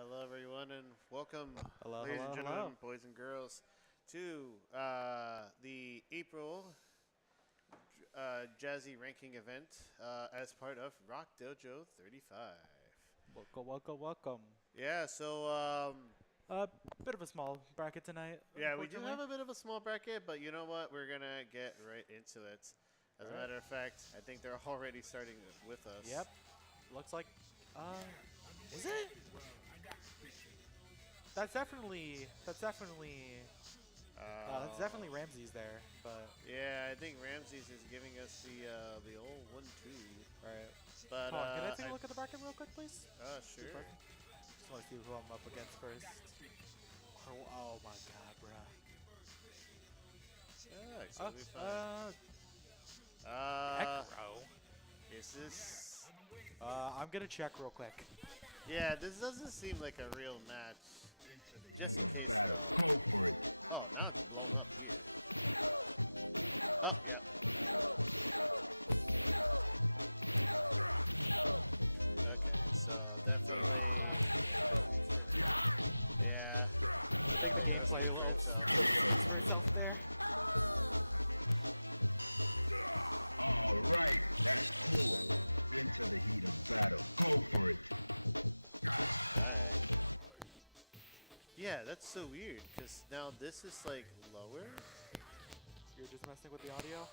Hello, everyone, and welcome, Hello, ladies and hello, gentlemen, hello. boys and girls, to the April Jazzy ranking event as part of Rock Dojo 35. Welcome, welcome, welcome. Yeah, so A bit of a small bracket tonight, yeah, we do unfortunately. have a bit of a small bracket, but you know what? We're gonna get right into it. As a Alright. matter of fact, I think they're already starting with us. Yep. Looks like, is it? That's definitely Um, Ramses there, but, yeah, I think Ramses is giving us the old 1-2, alright. but Hold on, can I take a look at the bracket real quick, please? sure. Just want to see who I'm up against first. Oh my god, bruh. Yeah, so we'll be fine. Heck, Uh, bro. is this? I'm gonna check real quick. Yeah, this doesn't seem like a real match. Just in case, though. Oh, now it's blown up here. Oh, yeah. Okay, so definitely, yeah. I think the Does gameplay speak a for little itself. speaks for itself there. All right. Yeah, that's so weird because now this is like lower. You're just messing with the audio?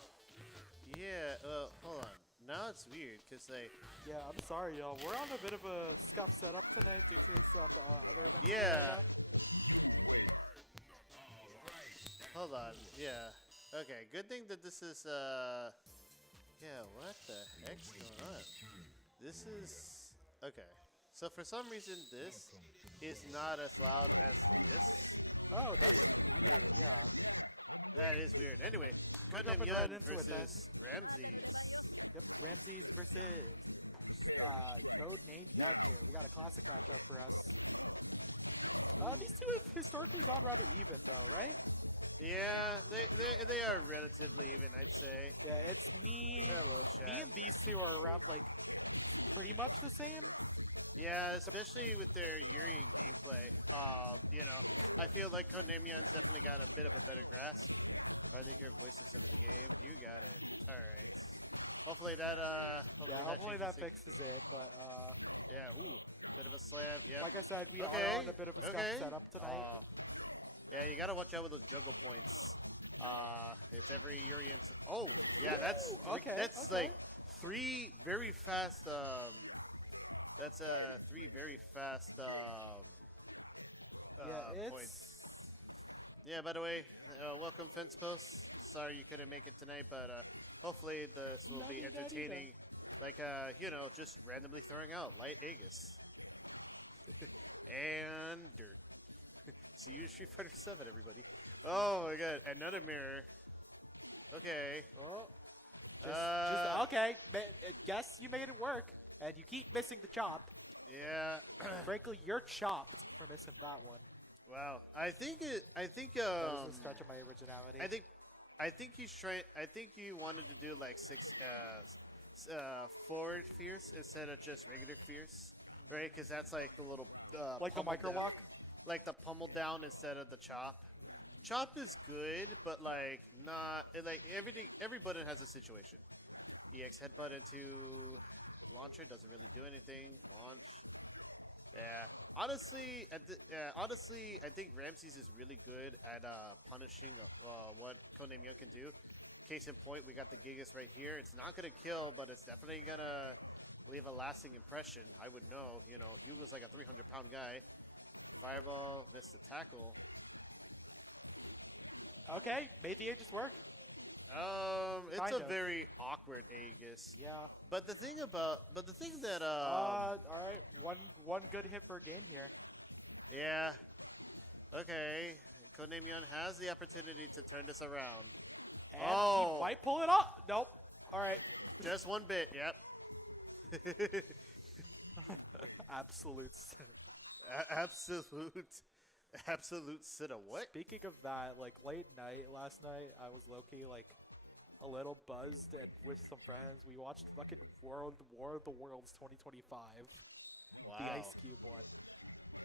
Yeah. Hold on. Now it's weird because like. Yeah, I'm sorry, y'all. We're on a bit of a scuff setup tonight due to some other events. in the Yeah. area. Hold on. Yeah. Okay. Good thing that this is Yeah. What the heck's going on? This is okay. So for some reason this is not as loud as this. Oh, that's weird. Yeah. That is weird. Anyway, We're Codename jumping Yun right into it then. versus Ramses. Yep. Ramses versus code named Yud here. We got a classic matchup for us. These two have historically gone rather even, though, right? Yeah, they are relatively even, I'd say. Yeah, it's me. Hello, chat. Me and these two are around like pretty much the same. Yeah, especially with their Urian gameplay. I feel like Konamian's definitely got a bit of a better grasp. Are they hear voices of the game? You got it. All right. Hopefully that Hopefully that changes fixes it. But yeah. Ooh, bit of a slam. Yeah. like I said, we Okay. are on a bit of a scuff setup tonight. Yeah, you gotta watch out with those juggle points. It's every Urian. Oh, yeah. That's Ooh, okay. That's okay. like three very fast. That's three very fast Yeah, points. Yeah, by the way, welcome Fence Post. Sorry you couldn't make it tonight, but hopefully this will be La-di-da-di-da. entertaining. Like, just randomly throwing out light Aegis. And dirt. See you Street Fighter 7, everybody. Oh my god, another mirror. Okay. Oh, Uh, okay. Guess you made it work, and you keep missing the chop. Yeah. Frankly, you're chopped for missing that one. Wow. I think That was a stretch of my originality. I think he's trying. I think you wanted to do like six forward fierce instead of just regular fierce, right? Because that's like the little like the pummel micro down- walk. like the pummel down instead of the chop. Chop is good, but like not like everything. Every button has a situation. EX headbutt into launcher doesn't really do anything. Launch. Yeah. Honestly, I think Ramses is really good at punishing what Codename Young can do. Case in point, we got the Gigas right here. It's not gonna kill, but it's definitely gonna leave a lasting impression. I would know. Hugo's like a 300-pound guy. Fireball, missed the tackle. Okay, made the Aegis work. It's Kind a of. very awkward Aegis. Yeah. But the thing that All right. One good hit per game here. yeah. Okay. Codename Yun has the opportunity to turn this around. And Oh. he might pull it off. Nope. All right. Just one bit, yep. Absolute. Absolute sit of what? Speaking of that, like late night last night, I was low key like a little buzzed with some friends. We watched fucking War of the Worlds 2025, Wow. the Ice Cube one.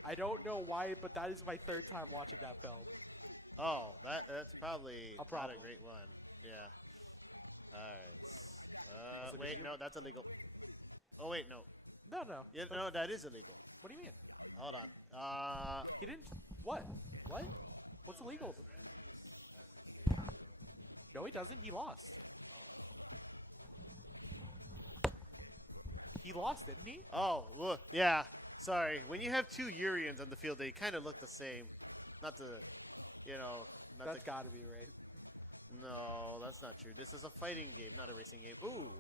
I don't know why, but that is my third time watching that film. Oh, that's probably A not problem. a great one. Yeah. All right. Also, did Wait, you- no, that's illegal. Oh wait, no. No, no. Yeah, But- no, that is illegal. What do you mean? Hold on. He didn't. What? What? What's illegal? No, he doesn't. He lost. He lost, didn't he? Oh, look, yeah. Sorry. When you have two Urians on the field, they kind of look the same. Not the, not That's the. got to be right. No, that's not true. This is a fighting game, not a racing game. Ooh,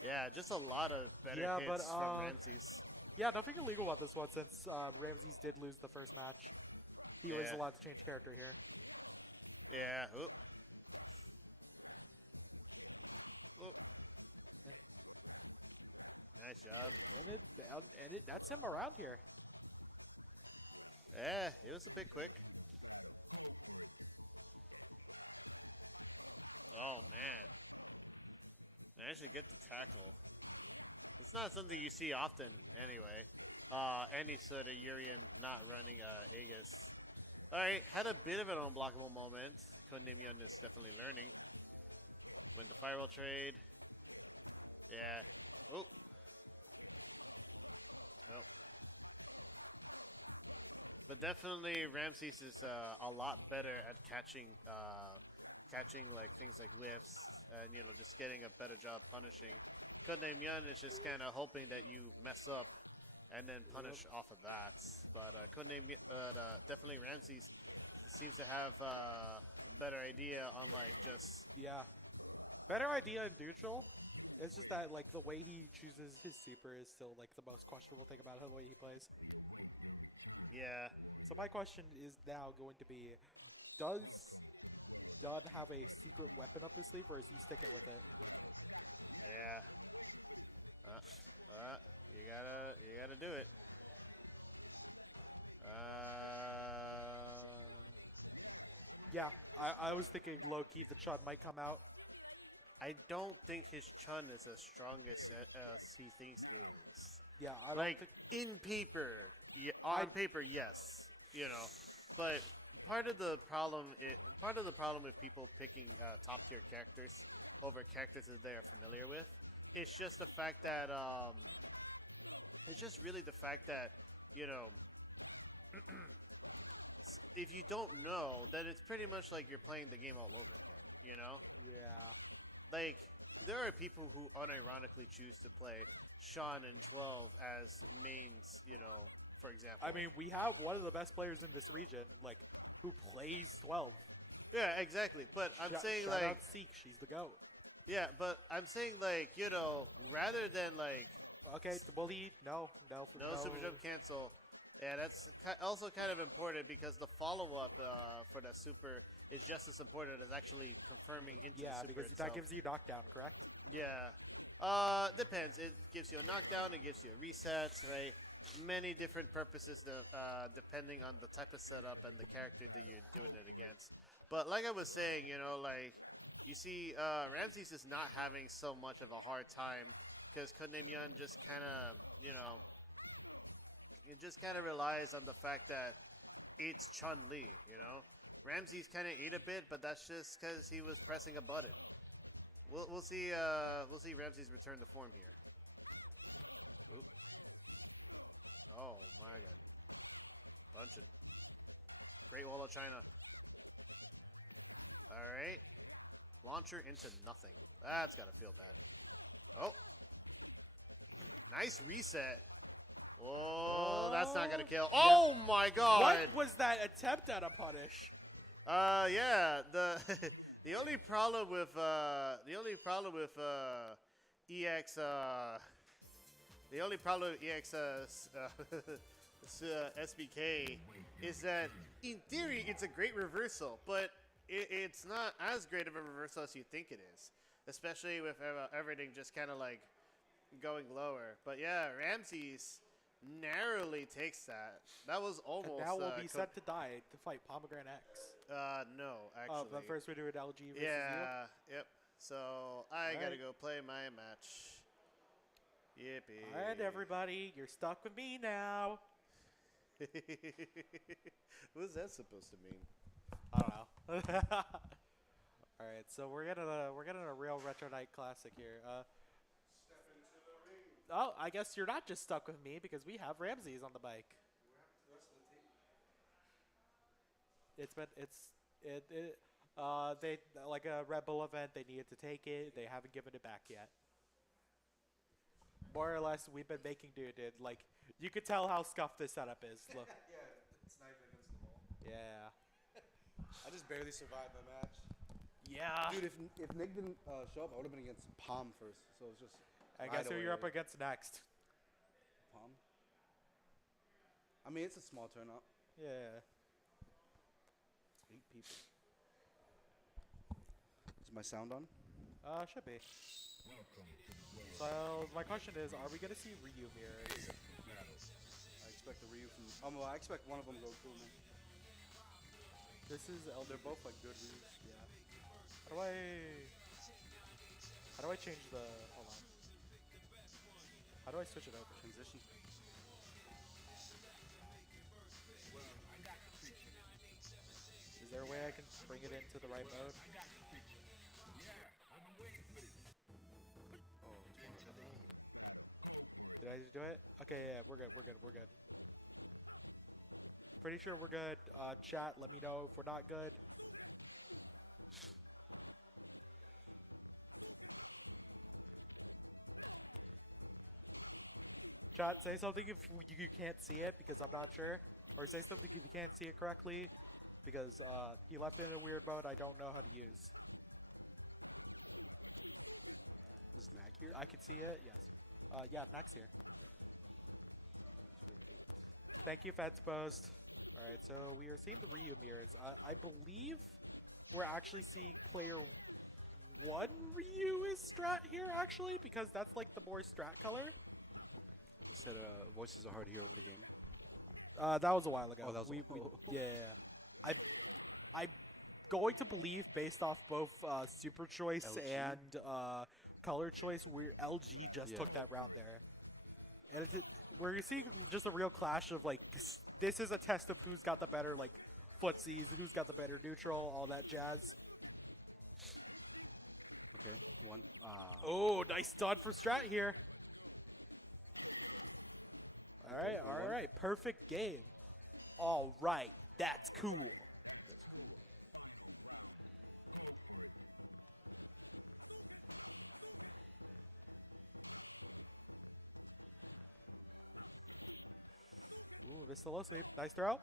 yeah, just a lot of better Yeah, but, hits from Ramses. Yeah, nothing illegal about this one since Ramses did lose the first match. He was Yeah. allowed to change character here. Yeah. Ooh. Ooh. And- Nice job. And that's him around here. Yeah, it was a bit quick. Oh, man. Managed to get the tackle. It's not something you see often, anyway. Any sort of Urian not running Aegis. Alright, had a bit of an unblockable moment. Codename Yun is definitely learning. Win the firewall trade. Yeah. Oh. Nope. But definitely Ramses is a lot better at catching like things like whiffs and just getting a better job punishing. Codename Yun is just kind of hoping that you mess up and then punish off of that. But definitely Ramses seems to have a better idea on like just Yeah. Better idea in neutral. It's just that like the way he chooses his super is still like the most questionable thing about the way he plays. yeah. So my question is now going to be, does Yun have a secret weapon up his sleeve or is he sticking with it? Yeah. You gotta do it. Yeah, I was thinking low-key the Chun might come out. I don't think his Chun is as strong as he thinks it is. Yeah, I don't Like think... in paper, on paper, yes, but part of the problem with people picking top tier characters over characters that they are familiar with, it's just the fact that it's just really the fact that if you don't know, then it's pretty much like you're playing the game all over again. Yeah. Like, there are people who unironically choose to play Sean and 12 as mains, for example. I mean, we have one of the best players in this region, like, who plays 12. Yeah, exactly. But I'm saying, shout like... out Seek, she's the GOAT. Yeah, but I'm saying, like, rather than, like... Okay, will he? No, super jump cancel. Yeah, that's also kind of important because the follow-up for that super is just as important as actually confirming into the super because itself. that gives you knockdown, correct? Yeah. Depends. It gives you a knockdown, it gives you a reset, right? Many different purposes depending on the type of setup and the character that you're doing it against. But like I was saying, you see Ramses is not having so much of a hard time because Codename Yun just kind of, it just kind of relies on the fact that it's Chun-Li, Ramses kind of ate a bit, but that's just because he was pressing a button. We'll see Ramses return to form here. Oop. Oh my god. Bunching. Great Wall of China. Alright. Launcher into nothing. That's gotta feel bad. Oh. Nice reset. Oh, that's not gonna kill. Oh my god! What was that attempt at a punish? Yeah, the only problem with EX SBK is that in theory it's a great reversal, but it's not as great of a reversal as you think it is, especially with everything just kind of like going lower. But yeah, Ramses narrowly takes that. That was almost. And now we'll be set to die to fight Pomegranate X. No, actually. Oh, but first we do an LG versus yeah, yep. So I gotta Alright. go play my match. Yippee. you. Alright, everybody, you're stuck with me now. What is that supposed to mean? I don't know. All right, so we're getting a real retro night classic here. Step into the ring. Oh, I guess you're not just stuck with me because we have Ramses on the bike. The rest of the team. They like a Red Bull event. They needed to take it. They haven't given it back yet. More or less, we've been making do, dude. Like you could tell how scuffed this setup is. Look. Yeah, it's not even against the wall. Yeah. I just barely survived the match. Yeah. Dude, if Nick didn't show up, I would have been against Palm first. So it's just. I right guess who you're up away. against next? Palm. I mean, it's a small turnout. Yeah. 8 people. Is my sound on? Should be. So my question is, are we gonna see Ryu mirrors? I expect the Ryu from. Well, I expect one of them to go cool, man. This is Elder. They're both like good Ryus. Yeah. How do I change the? Hold on. How do I switch it over? Transition. Is there a way I can bring it into the right mode? Oh, it's one of them. Did I just do it? Okay, yeah, we're good. Pretty sure we're good. Chat, let me know if we're not good. Chat, say something if you can't see it because I'm not sure. Or say something if you can't see it correctly because he left it in a weird mode I don't know how to use. Is Knack here? I can see it, yes. Yeah, next here. It's with 8. Thank you, Feds Post. Alright, so we are seeing the Ryu mirrors. I believe we're actually seeing player 1 Ryu is strat here, actually, because that's like the more strat color. It said voices are hard to hear over the game. That was a while ago. Oh, that was yeah. I'm going to believe, based off both Super Choice LG. and Color Choice, LG just took that round there. And we're seeing just a real clash of, like, this is a test of who's got the better, like, footsies, who's got the better neutral, all that jazz. Okay, 1. Oh, nice stun for Strat here. Okay, All 1-1. right. Perfect game. All right. That's cool. That's cool. Ooh, Vista low sweep. Nice throw.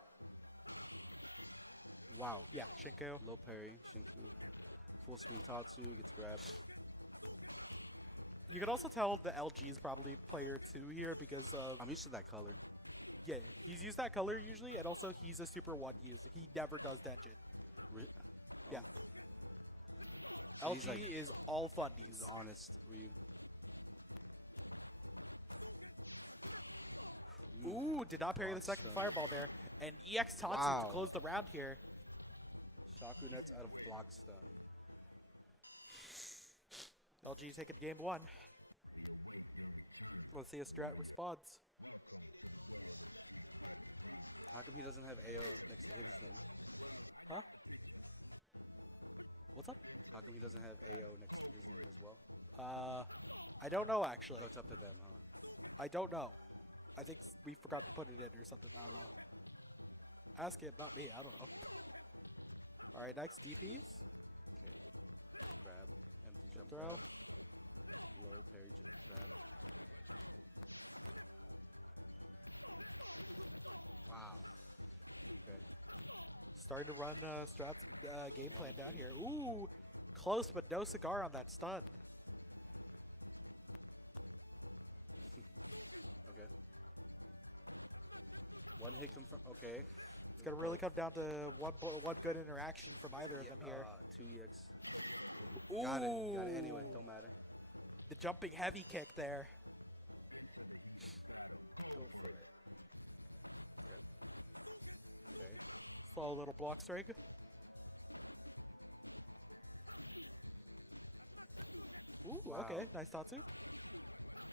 Wow. Yeah, Shinku. Low parry, Shinku. Full screen Tatsu gets grabbed. You can also tell the LG is probably player 2 here because of... I'm used to that color. Yeah, he's used that color usually, and also he's a Super 1 user. He never does Denjin. Oh. Yeah. So LG he's like- is all He's fundies. honest Ryu. Ooh, did not parry the Block second stun. fireball there. And EX Tatsu Wow. to close the round here. Shaku nets out of block stun. LG taking game 1. Let's see if Strat responds. How come he doesn't have AO next to his name? Huh? What's up? How come he doesn't have AO next to his name as well? I don't know actually. Oh, it's up to them, huh? I don't know. I think we forgot to put it in or something. I don't know. Ask him, not me. I don't know. All right, next DPs. Okay. Grab. Empty jump throw. grab. Low parry grab. Wow. Okay. Starting to run Strat's game plan down here. Ooh, close but no cigar on that stun. Okay. One hit confirm. Okay. It's gonna really come down to one good interaction from either of them here. 2 EX. Ooh, Got it. Got it anyway. Don't matter. The jumping heavy kick there. Go for it. Okay. Okay. Slow little block strike. Ooh, Wow. okay, nice Tatsu.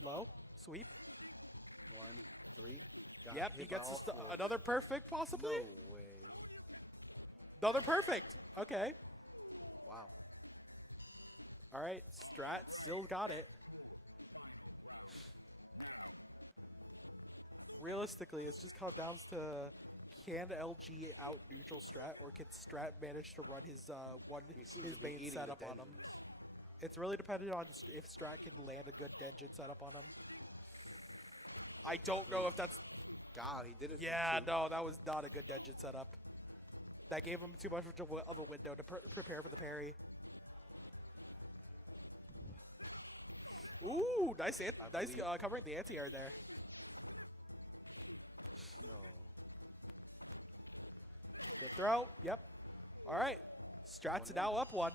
Low, sweep. 1, 3. Got Yep, he hit by gets all four. another perfect, possibly. No way. Another perfect. Okay. Wow. All right, Strat still got it. Realistically, it's just come down to can LG out neutral Strat, or can Strat manage to run his He seems his to be main eating setup the on him? dungeons. It's really dependent on if Strat can land a good Denjin setup on him. I don't know if that's... God, he did it. for Yeah, two. no, that was not a good Denjin setup. That gave him too much of a window to prepare for the parry. Ooh, nice believe- covering the anti-air there. No. Good throw. Yep. All right. Strat's 1-1. now up one.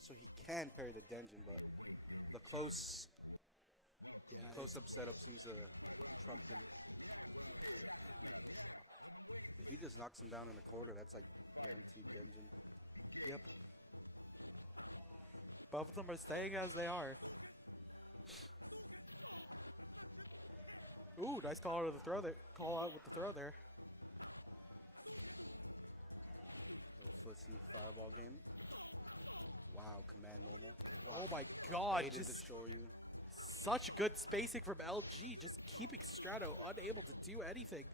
So he can parry the dungeon, but the close Yeah. close-up setup seems to trump him. If he just knocks him down in a quarter, that's like guaranteed dungeon. Yep. Both of them are staying as they are. Ooh, nice call out of the throw there. Call out with the throw there. Little footsie fireball game. Wow, command normal. Wow. Oh my God! Way to Just destroy you. such good spacing from LG, just keeping Strato unable to do anything.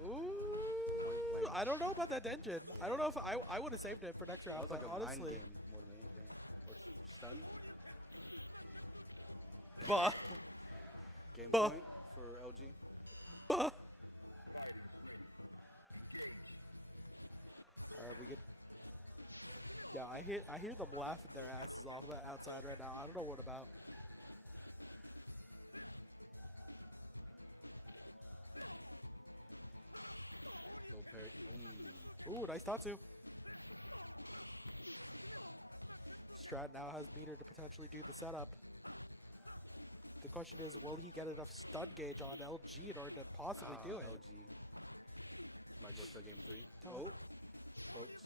Ooh, blank. I don't know about that engine. I don't know if I would have saved it for next That round, was but like a mind honestly, game more than anything. What's stun? buh, Game Buh. point for LG. buh. All right, we good. Yeah, I hear them laughing their asses off outside right now. I don't know what about. Low parry. Ooh, nice Tatsu. Strat now has meter to potentially do the setup. The question is, will he get enough stun gauge on LG in order to possibly do it? LG. Might go to game 3. Come Oh, folks.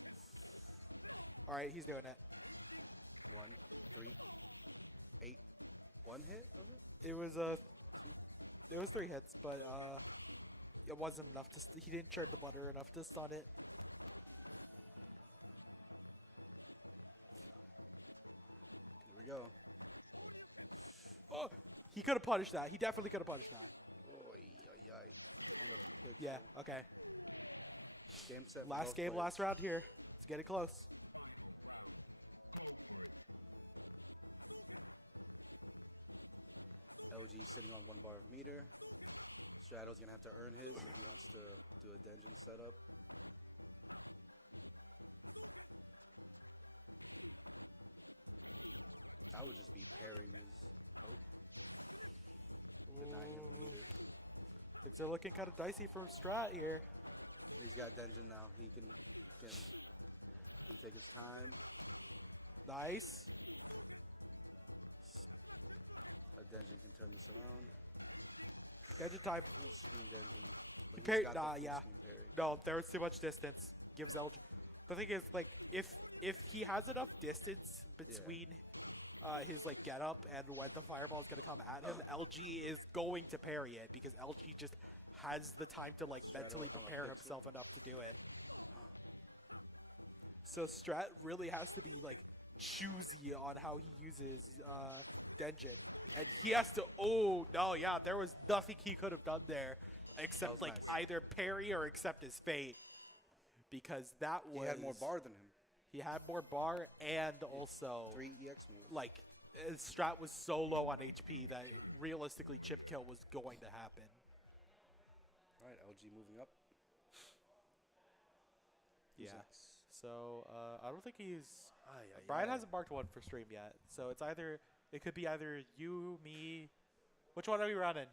All right, he's doing it. 1, 3, 8. 1 hit of it? It was 2. it was 3 hits, but it wasn't enough to. He didn't churn the butter enough to stun it. Here we go. Oh, he could have punished that. He definitely could have punished that. Oy, oy, oy. On the pixel. Yeah. Okay. Game set. for Last both game, players. last round here. It's getting close. LG sitting on 1 bar of meter. Strato's gonna have to earn his if he wants to do a dungeon setup. I would just be parrying his. Oh, deny him meter. Things are looking kind of dicey for Strat here. He's got dungeon now. He can take his time. Nice. A dungeon can turn this around. Dungeon time. Full screen dungeon. But He he's parried. got the Nah, full yeah. screen parry. No, there was too much distance. Gives LG. The thing is, like, if he has enough distance between his like get up and when the fireball is gonna come at him, LG is going to parry it because LG just has the time to like Strato mentally on a prepare pixel. himself enough to do it. So Strat really has to be like choosy on how he uses Denjin, and he has to. Oh no, yeah, there was nothing he could have done there except was like nice. either parry or accept his fate, because that was He had more bar than him. He had more bar, and also 3 EX moves. like Strat was so low on HP that realistically chip kill was going to happen. All right, LG moving up. Who's Yeah. next? So I don't think he's. Ay, ay, Brian ay. hasn't marked one for stream yet, so it's either it could be either you, me. Which one are we running?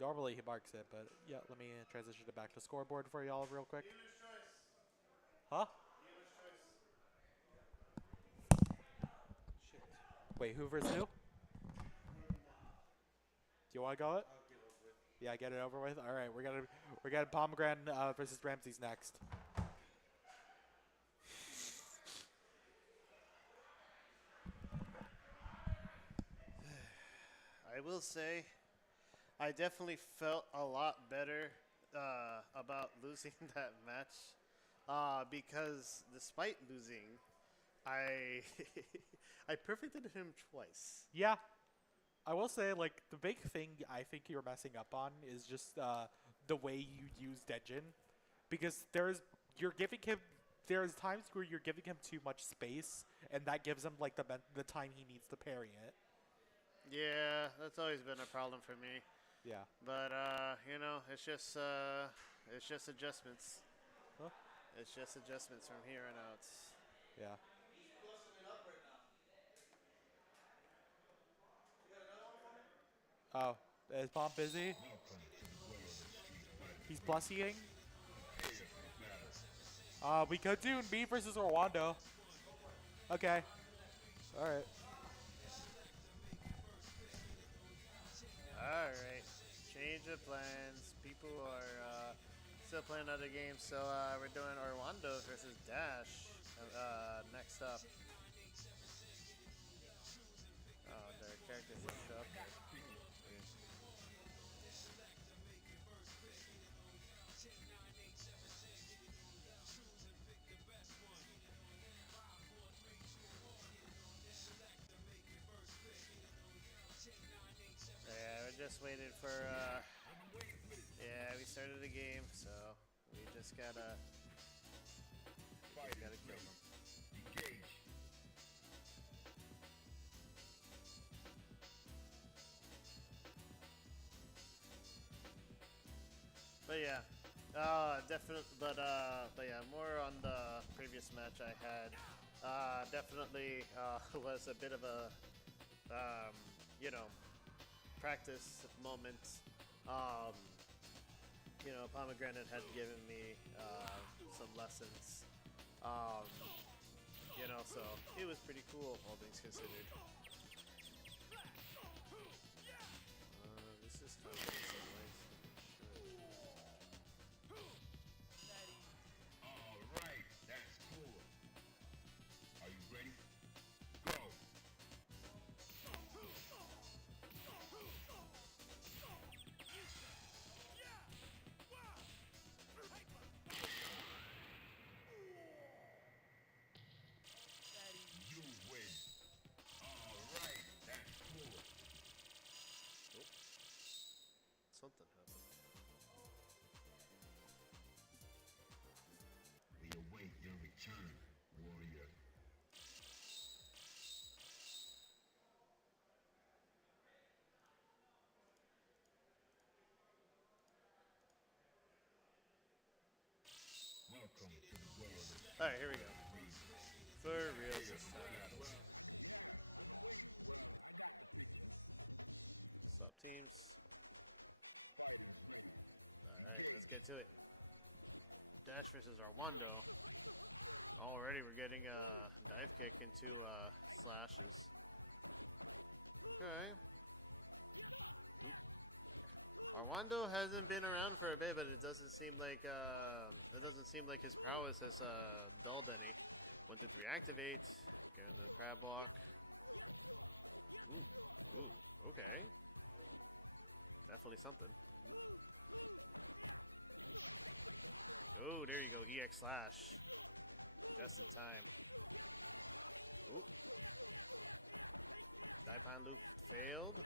Normally he marks it, but yeah, let me transition it back to scoreboard for y'all real quick. Huh? Wait, who versus who? Do you want to go it? Yeah, get it over with. All right, we got Pomegranate versus Ramses next. I will say, I definitely felt a lot better about losing that match because despite losing, I I perfected him twice. Yeah, I will say, like, the big thing I think you're messing up on is just the way you use Dejin, because you're giving him there's times where you're giving him too much space, and that gives him like the time he needs to parry it. Yeah, that's always been a problem for me. Yeah. But you know, it's just adjustments. Huh? It's just adjustments from here on out. Yeah. Oh, is Bomb busy? He's blussying. We could do me versus Orlando. Okay. All right. All right, change of plans. People are still playing other games, so we're doing Orlando versus Dash next up. Oh, their characters just show up there. Yeah, we're just waiting for. Yeah, we started the game, so we just gotta kill them. But yeah, definitely. But yeah, more on the previous match I had. Definitely was a bit of a, you know, practice moment. Um, you know, Pomegranate had given me some lessons. Um, you know, so it was pretty cool, all things considered. This is kind of in some ways. All right, that's cool. Are you ready? Go. You win. All right, that's cool. Something happened. We await your return, warrior. Welcome to the world of All right, here we go. For real this time. What's up, teams? All right, let's get to it. Dash versus Arwando. Already, we're getting a dive kick into slashes. Okay. Oop. Arwando hasn't been around for a bit, but it doesn't seem like his prowess has dulled any. 1, 2, 3, activate. Get into the crab block. Ooh, okay. Definitely something. Oh, there you go, EX slash. Just in time. Ooh. Daipon loop failed.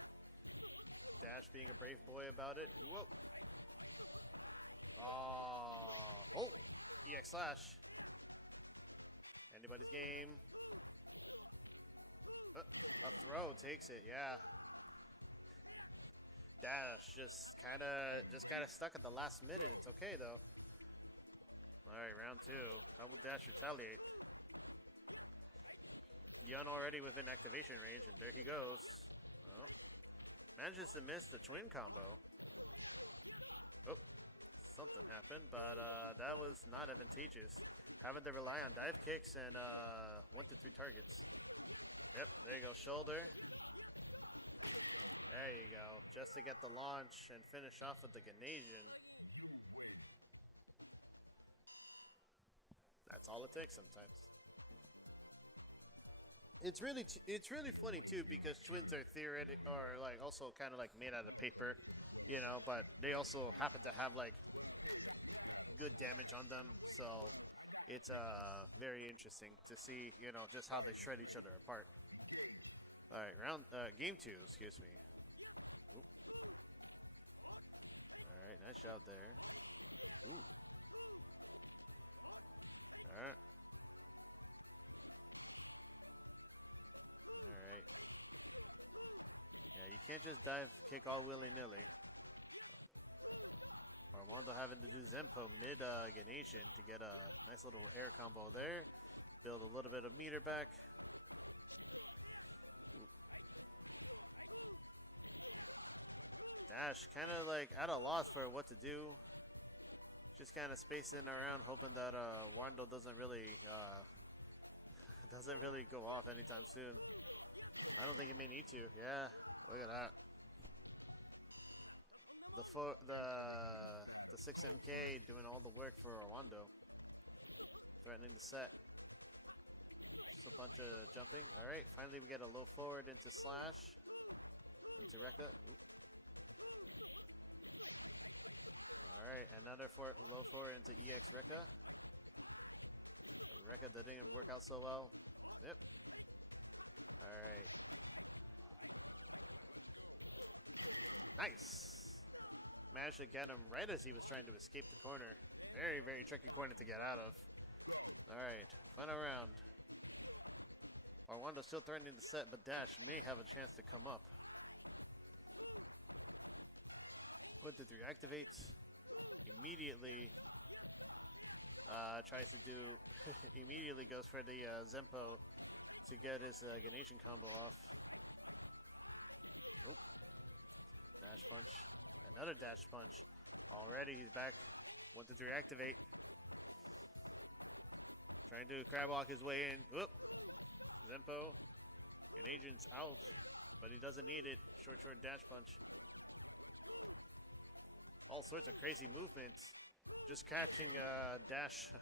Dash being a brave boy about it. Whoa. Oh, EX slash. Anybody's game. A throw takes it, yeah. Dash just kind of stuck at the last minute. It's okay though. All right, round 2. How will Dash retaliate? Yun already within activation range, and there he goes. Oh, manages to miss the twin combo. Oh, something happened, but that was not advantageous. Having to rely on dive kicks and 1 to 3 targets. Yep, there you go, shoulder. There you go. Just to get the launch and finish off with the Ganasian. That's all it takes sometimes. It's really funny too because twins are theoretic or like also kind of like made out of paper, you know, but they also happen to have like good damage on them. So it's very interesting to see, you know, just how they shred each other apart. All right, game 2, excuse me. Oop. All right, nice job there. Ooh. All right. All right. Yeah, you can't just dive kick all willy-nilly. Armando having to do Zempo mid Ganation to get a nice little air combo there. Build a little bit of meter back. Ooh. Dash kind of like at a loss for what to do. Just kind of spacing around, hoping that Wando doesn't really go off anytime soon. I don't think he may need to. Yeah, look at that. The 6MK doing all the work for Wando, threatening the set. Just a bunch of jumping. All right, finally we get a low forward into slash, into Rekka. Oop. All right, another low forward into EX Rekka. Rekka that didn't work out so well. Yep. All right. Nice. Managed to get him right as he was trying to escape the corner. Very, very tricky corner to get out of. All right, final round. Armando still threatening the set, but Dash may have a chance to come up. 1-3 activates. Immediately tries to do, immediately goes for the Zempo to get his Ganation combo off. Nope. Dash punch. Another dash punch. Already he's back. 1-3 activate. Trying to crab walk his way in. Whoop. Zempo. Ganasian's out, but he doesn't need it. Short dash punch. All sorts of crazy movements. Just catching Dash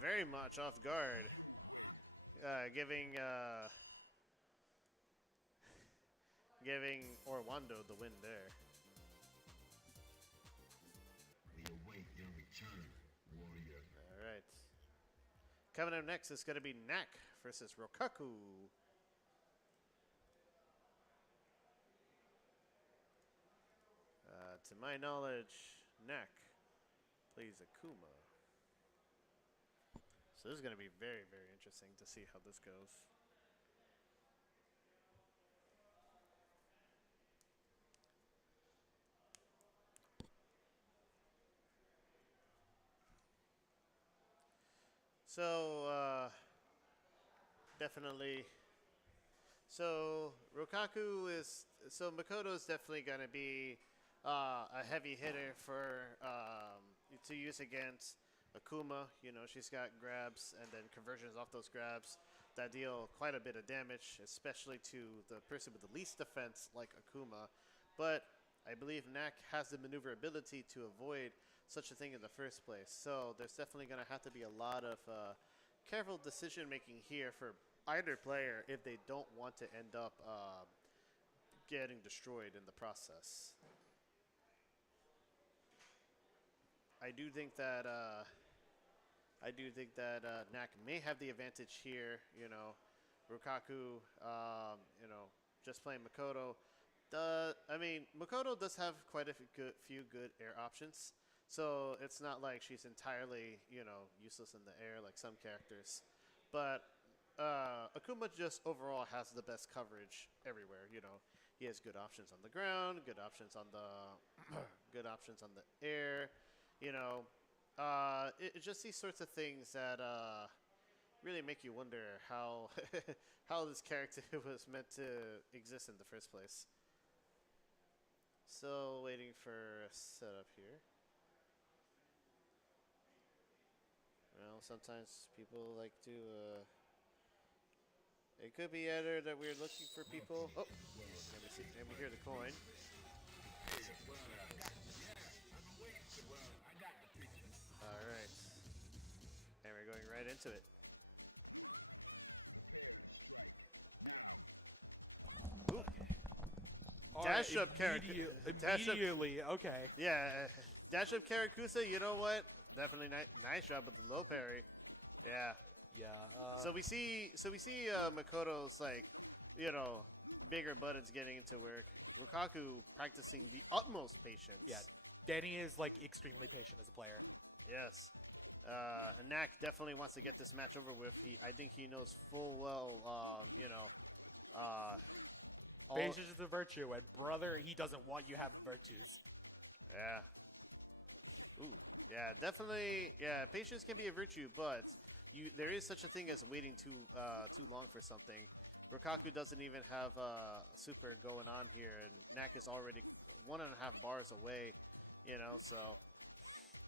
very much off guard. Giving Orwando the win there. We await your return, warrior. All right. Coming up next is going to be Nak versus Rokaku. To my knowledge, Nak plays Akuma. So this is going to be very, very interesting to see how this goes. So, definitely. So, Makoto is definitely going to be a heavy hitter for to use against Akuma. You know, she's got grabs and then conversions off those grabs that deal quite a bit of damage, especially to the person with the least defense like Akuma. But I believe Nak has the maneuverability to avoid such a thing in the first place. So there's definitely going to have to be a lot of careful decision making here for either player if they don't want to end up getting destroyed in the process. I do think that Nak may have the advantage here. You know, Rukaku, you know, just playing Makoto. Makoto does have quite a few good air options, so it's not like she's entirely, you know, useless in the air like some characters. But Akuma just overall has the best coverage everywhere. You know, he has good options on the ground, good options on the, good options on the air. You know, it's just these sorts of things that really make you wonder how how this character was meant to exist in the first place. So waiting for a setup here. Well, sometimes people like to It could be either that we're looking for people. Oh, let me see. Let me hear the coin. All right, and we're going right into it. Ooh. All Dash up Dash up- immediately. Okay. Yeah, dash up Karakusa. You know what? Definitely nice job with the low parry. Yeah. Yeah. So we see Makoto's like, bigger buttons getting into work. Rukaku practicing the utmost patience. yeah. Danny is like extremely patient as a player. Yes. Anak definitely wants to get this match over with. I think he knows full well, all- Patience is a virtue, and brother, he doesn't want you having virtues. Yeah. Ooh. Yeah, definitely. Yeah, patience can be a virtue, but there is such a thing as waiting too long for something. Rukaku doesn't even have a super going on here, and Nak is already 1.5 bars away. So.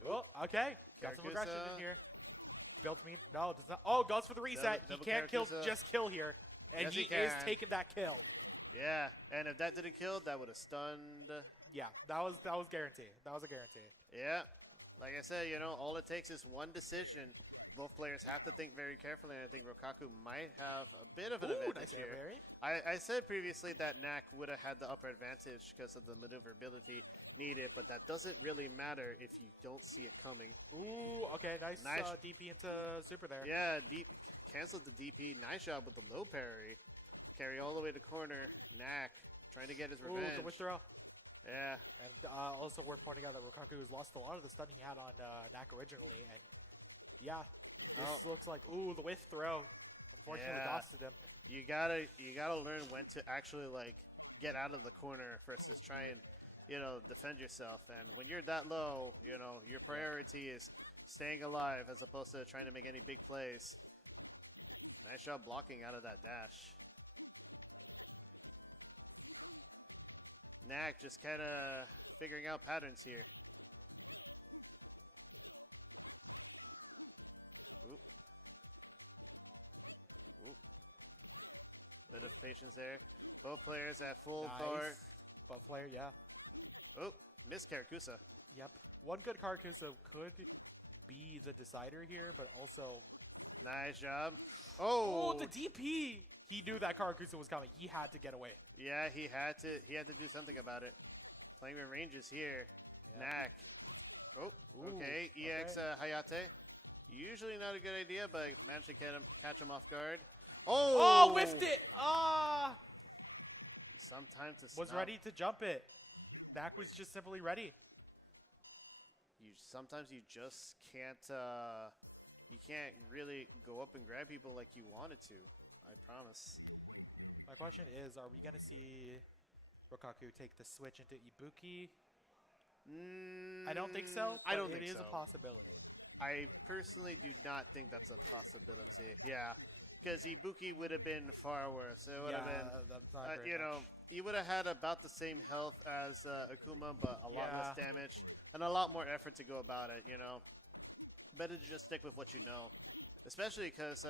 Well, okay. Got some aggression Karakusa. in here. Built me. No, does not. Oh, goes for the reset. Double he can't kill. Karakusa. Just kill here, and Yes, he he is can. taking that kill. Yeah, and if that didn't kill, that would have stunned. Yeah, that was guaranteed. That was a guarantee. Yeah, like I said, all it takes is one decision. Both players have to think very carefully, and I think Rukaku might have a bit of an Ooh, advantage nice air here. parry. I said previously that Nak would have had the upper advantage because of the maneuverability needed, but that doesn't really matter if you don't see it coming. Ooh, okay, nice, Nice. DP into super there. Yeah, canceled the DP. Nice job with the low parry. Carry all the way to corner. Nak trying to get his Ooh, revenge. the withdraw. Yeah. And also worth pointing out that Rukaku has lost a lot of the stun he had on Nak originally, and yeah, this looks like the whiff throw. Unfortunately, Yeah. costed him. You gotta learn when to actually get out of the corner versus try and defend yourself. And when you're that low, your priority is staying alive as opposed to trying to make any big plays. Nice job blocking out of that dash. Nak just kind of figuring out patterns here. Oop. Oop. Bit of patience there. Both players at full power. Butt player, yeah. Oh, missed Karakusa. Yep. One good Karakusa could be the decider here, but also... Nice job. Oh, Oh, the DP! He knew that Karakusa was coming. He had to get away. yeah, he had to do something about it. Playing with ranges here. Yeah. Nak. Oh, Ooh, okay. EX Hayate. Usually not a good idea, but managed to catch him off guard. Oh, whiffed it! Ah! Sometimes to Was stop. ready to jump it. Nak was just simply ready. Sometimes you just can't. You can't really go up and grab people like you wanted to. I promise. My question is, are we going to see Rukaku take the switch into Ibuki? I don't think so, but I don't think it is so. a possibility. I personally do not think that's a possibility. Yeah, because Ibuki would have been far worse. It would have been, that's not very much. you would have had about the same health as Akuma, but a lot less Yeah. damage and a lot more effort to go about it. Better to just stick with what you know, especially because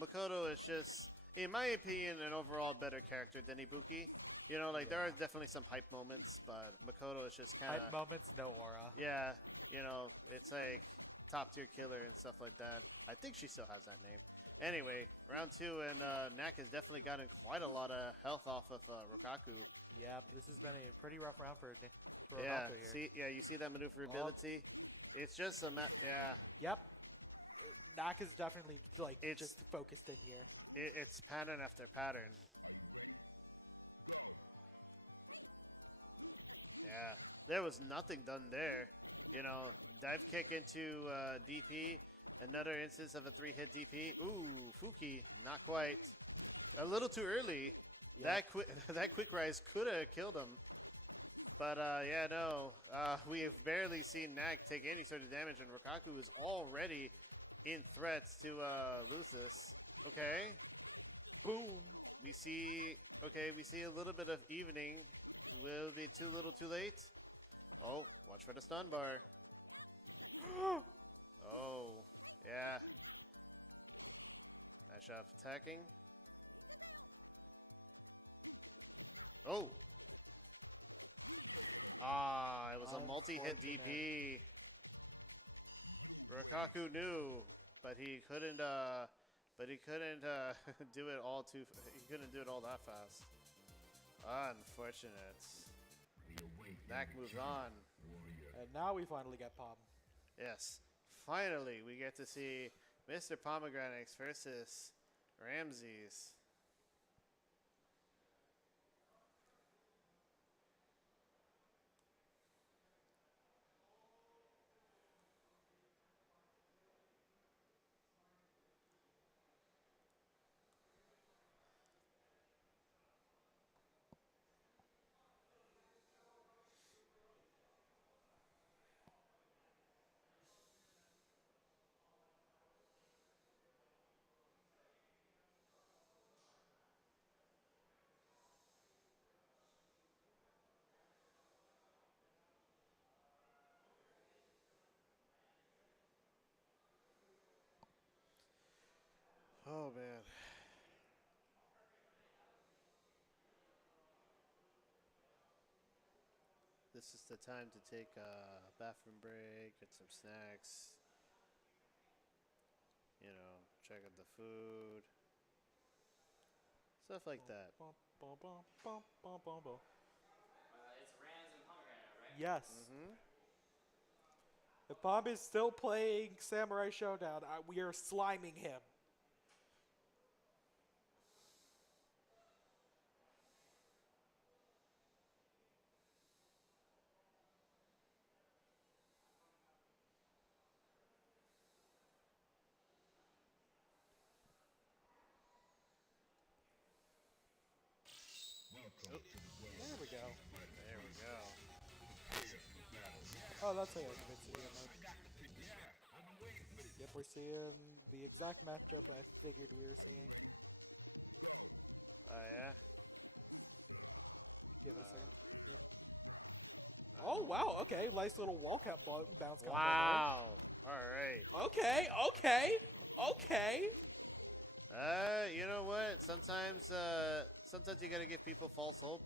Makoto is just, in my opinion, an overall better character than Ibuki. There are definitely some hype moments, but Makoto is just kind of Hype moments, no aura. yeah, it's like top tier killer and stuff like that. I think she still has that name. Anyway, round 2, and Nak has definitely gotten quite a lot of health off of Rukaku. Yep, this has been a pretty rough round for Yeah, Rukaku here. you see that maneuverability? It's just yeah. Yep. Nak is definitely It's- just focused in here. It's pattern after pattern. Yeah, there was nothing done there. Dive kick into DP. Another instance of a 3-hit DP. Ooh, Fuki, not quite. A little too early. Yeah. That quick rise could have killed him. But yeah, no. We have barely seen Nak take any sort of damage, and Rukaku is already in threats to lose this. Okay. Boom. We see a little bit of evening. Will it be too little too late? Oh, watch for the stun bar. Oh, yeah. Nice job attacking. Oh. Ah, it was a multi-hit Unfortunate. DP. Rukaku knew, but he couldn't. Do it all too. He couldn't do it all that fast. Unfortunate. The awakening Dak moves on. warrior. And now we finally get Palm. Yes, finally we get to see Mr. Pomegranates versus Ramses. Oh man. This is the time to take a bathroom break, get some snacks, check out the food, stuff like that. Bum, bum, bum, bum, bum, bum, bum. It's Rams and Pomegranate, right? Yes. Mm-hmm. If Bob is still playing Samurai Showdown, we are sliming him. Welcome to the world. There we go. There we go. Oh, that's how you like video mode. Yep, we're seeing the exact matchup I figured we were seeing. Oh yeah. Give it a second. Yep. Oh, wow. Okay. Nice little wall cap bounce combo Wow. All right. there. Okay. Okay. Okay. You know what? Sometimes you gotta give people false hope,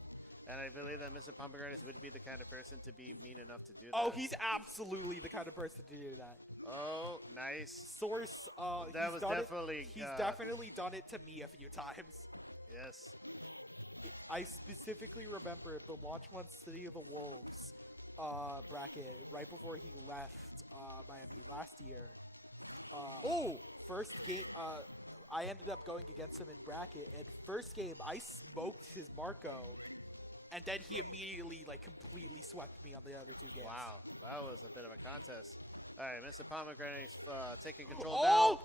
and I believe that Mr. Pomegranates would be the kind of person to be mean enough to do that. Oh, he's absolutely the kind of person to do that. Oh, nice. Source, That he's was done definitely, he's definitely done it to me a few times. Yes. I specifically remember the Launch One City of the Wolves bracket right before he left Miami last year. Oh. First game, I ended up going against him in bracket, and first game I smoked his Marco, and then he immediately completely swept me on the other two games. Wow. That was a bit of a contest. All right, Mr. Pomegranate's taking control Oh!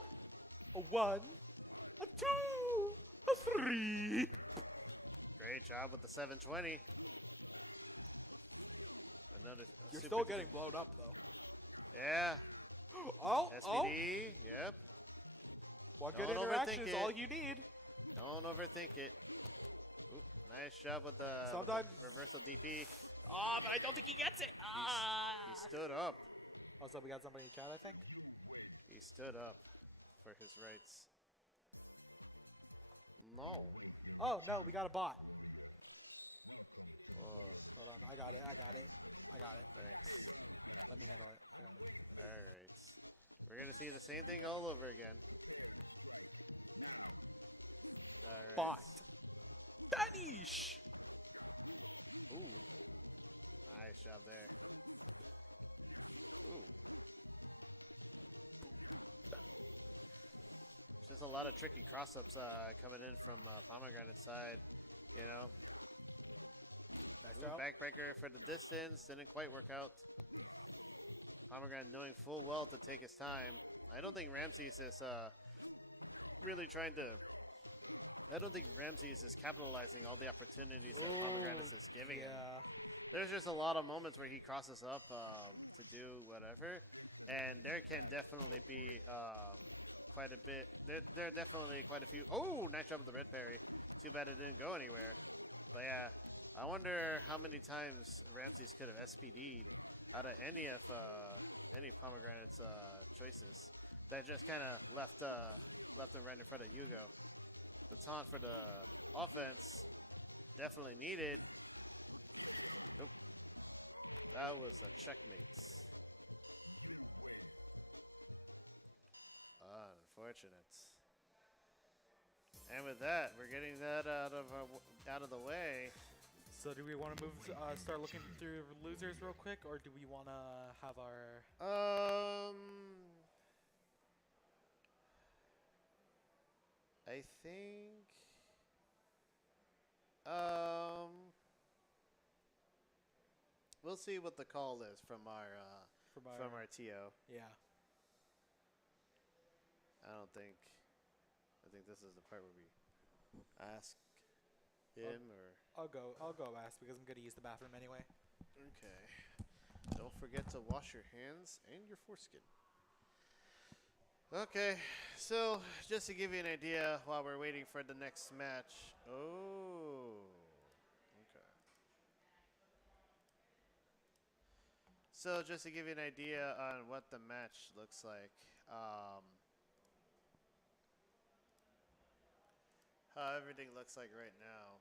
now. A 1, a 2, a 3. Great job with the 720. Another. You're super still getting blown up though. Yeah. Oh, SPD. Yep. one good Don't interaction overthink is it. all you need. Don't overthink it. Oop, nice job with the Sometimes- reversal DP. Ah, but I don't think he gets it. He stood up. Also, we got somebody in chat, I think. He stood up for his rights. No. Oh no, we got a bot. Oh, Hold on, I got it. thanks. Let me handle it. I got it. All right. We're gonna see the same thing all over again. All right. Bot. Banish. Ooh. Nice job there. Ooh. Just a lot of tricky cross-ups coming in from Pomegranate's side, you know. Nice Ooh, job. backbreaker for the distance. Didn't quite work out. Pomegranate knowing full well to take his time. I don't think Ramses is really trying to... I don't think Ramses is capitalizing all the opportunities that Pomegranate is giving him. Yeah. There's just a lot of moments where he crosses up to do whatever. And there can definitely be quite a bit. There are definitely quite a few... Oh, nice job with the red parry. Too bad it didn't go anywhere. But yeah, I wonder how many times Ramses could have SPD'd out of any of Pomegranate's choices that just kind of left him right in front of Hugo. The taunt for the offense definitely needed. Nope. That was a checkmate. Unfortunate. And with that, we're getting that out of the way. So do we want to move, start looking through losers real quick, or do we want to have our? I think. Um, we'll see what the call is from our TO. Yeah. I think this is the part where we ask him or. I'll go ask because I'm gonna use the bathroom anyway. Okay. Don't forget to wash your hands and your foreskin. Okay, so just to give you an idea while we're waiting for the next match. Oh. Okay. So just to give you an idea on what the match looks like. How everything looks like right now.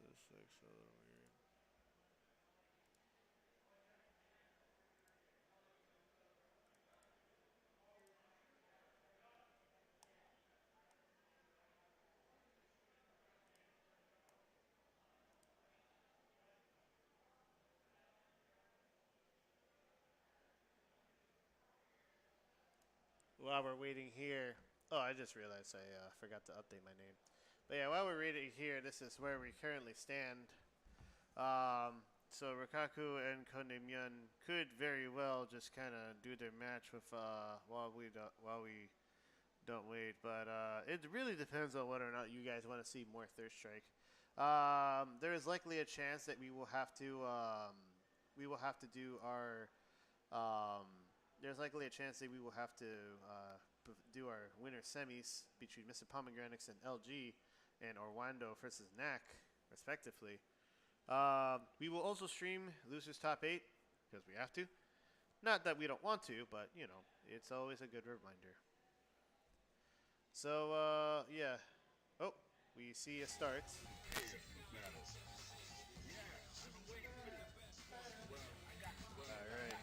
This looks a little weird. While we're waiting here, oh, I just realized I forgot to update my name. But yeah, while we're waiting here, this is where we currently stand. So Rikaku and Kondemyun could very well just kind of do their match with while we don't wait. But it really depends on whether or not you guys want to see more Thirst Strike. There is likely a chance that we will have to do our there's likely a chance that we will have to do our winter semis between Mr. Pomegranates and LG and Orlando versus NAC, respectively. We will also stream Losers Top 8 because we have to. Not that we don't want to, but, you know, it's always a good reminder. So, yeah. Oh, we see a start. Alright.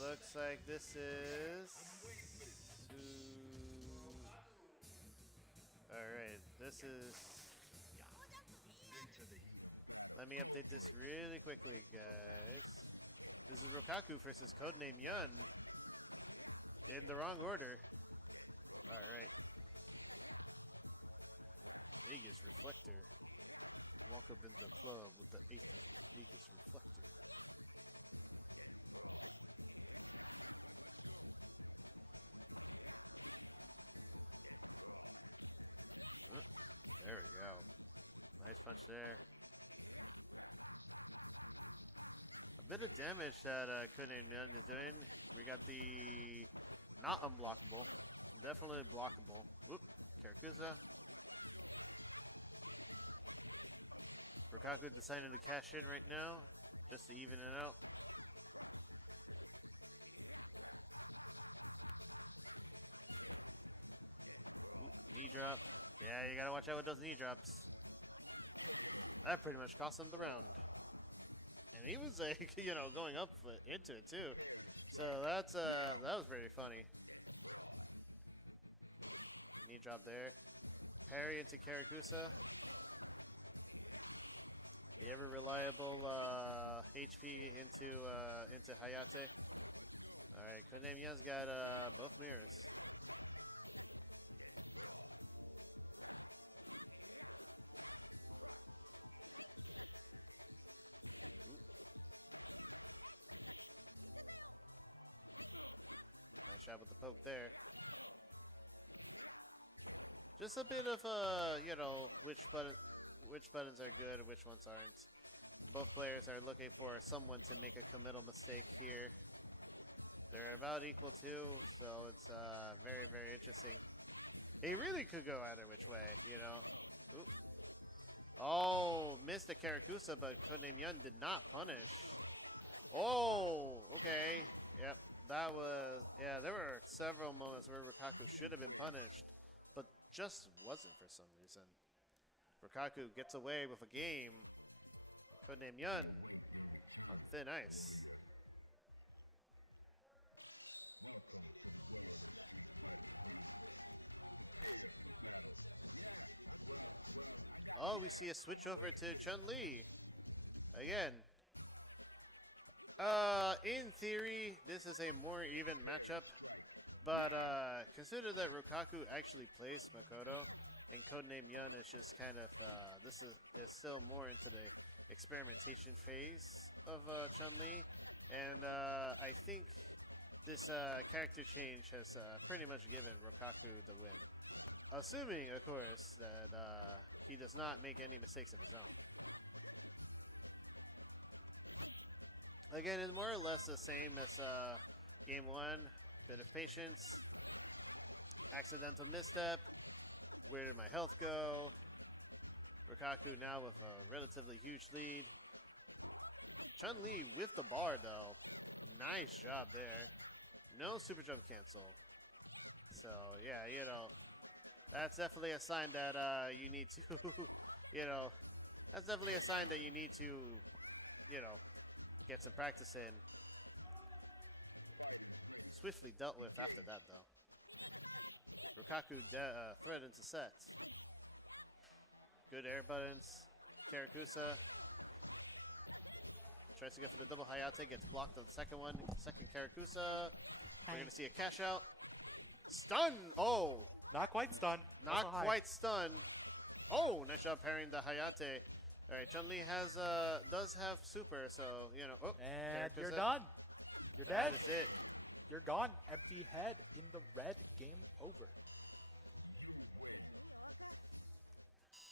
Looks like this is... Alright, this is... Let me update this really quickly, guys. This is Rokaku versus Codename Yun. In the wrong order. Alright. Aegis Reflector. Welcome into the club with the Aegis Reflector. There we go. Nice punch there. A bit of damage that Codename Yun is doing. We got the not unblockable. Definitely blockable. Whoop. Karakuza. Rikaku decided to cash in right now, just to even it out. Ooh, knee drop. Yeah, you gotta watch out with those knee drops. That pretty much cost him the round. And he was like, you know, going up into it too. So that's that was pretty funny. Knee drop there. Parry into Karakusa. The ever reliable HP into Hayate. All right, Codename Yun's got both mirrors. Ooh. Nice shot with the poke there. Just a bit of you know, which buttons are good and which ones aren't. Both players are looking for someone to make a committal mistake here. They're about equal too, so it's very, very interesting. It really could go either which way, you know. Oop. missed the Karakusa, but Codename Yun did not punish. Oh, okay. Yep, that was... Yeah, there were several moments where Rukaku should have been punished, but just wasn't for some reason. Rukaku gets away with a game. Codename Yun on thin ice. Oh, we see a switch over to Chun-Li. Again. In theory, this is a more even matchup. But consider that Rukaku actually plays Makoto, and Codename Yun is just kind of, this is still more into the experimentation phase of Chun-Li. And I think this character change has pretty much given Rukaku the win. Assuming, of course, that he does not make any mistakes of his own. Again, it's more or less the same as game one. Bit of patience. Accidental misstep. Where did my health go? Rukaku now with a relatively huge lead. Chun-Li with the bar, though. Nice job there. No super jump cancel. So, yeah, you know, that's definitely a sign that you need to, you know, that's definitely a sign that you need to, you know, get some practice in. Swiftly dealt with after that, though. Rukaku threatens a set. Good air buttons. Karakusa tries to go for the double Hayate, gets blocked on the second one. Second Karakusa. We're going to see a cash out. Stun! Oh! Not quite stunned. Not Also high. quite stunned. Oh, nice job parrying the Hayate. All right, Chun-Li has does have super, so you know. Oh, And you're Karakusa. done. You're dead. That is it. You're gone. Empty head in the red. Game over.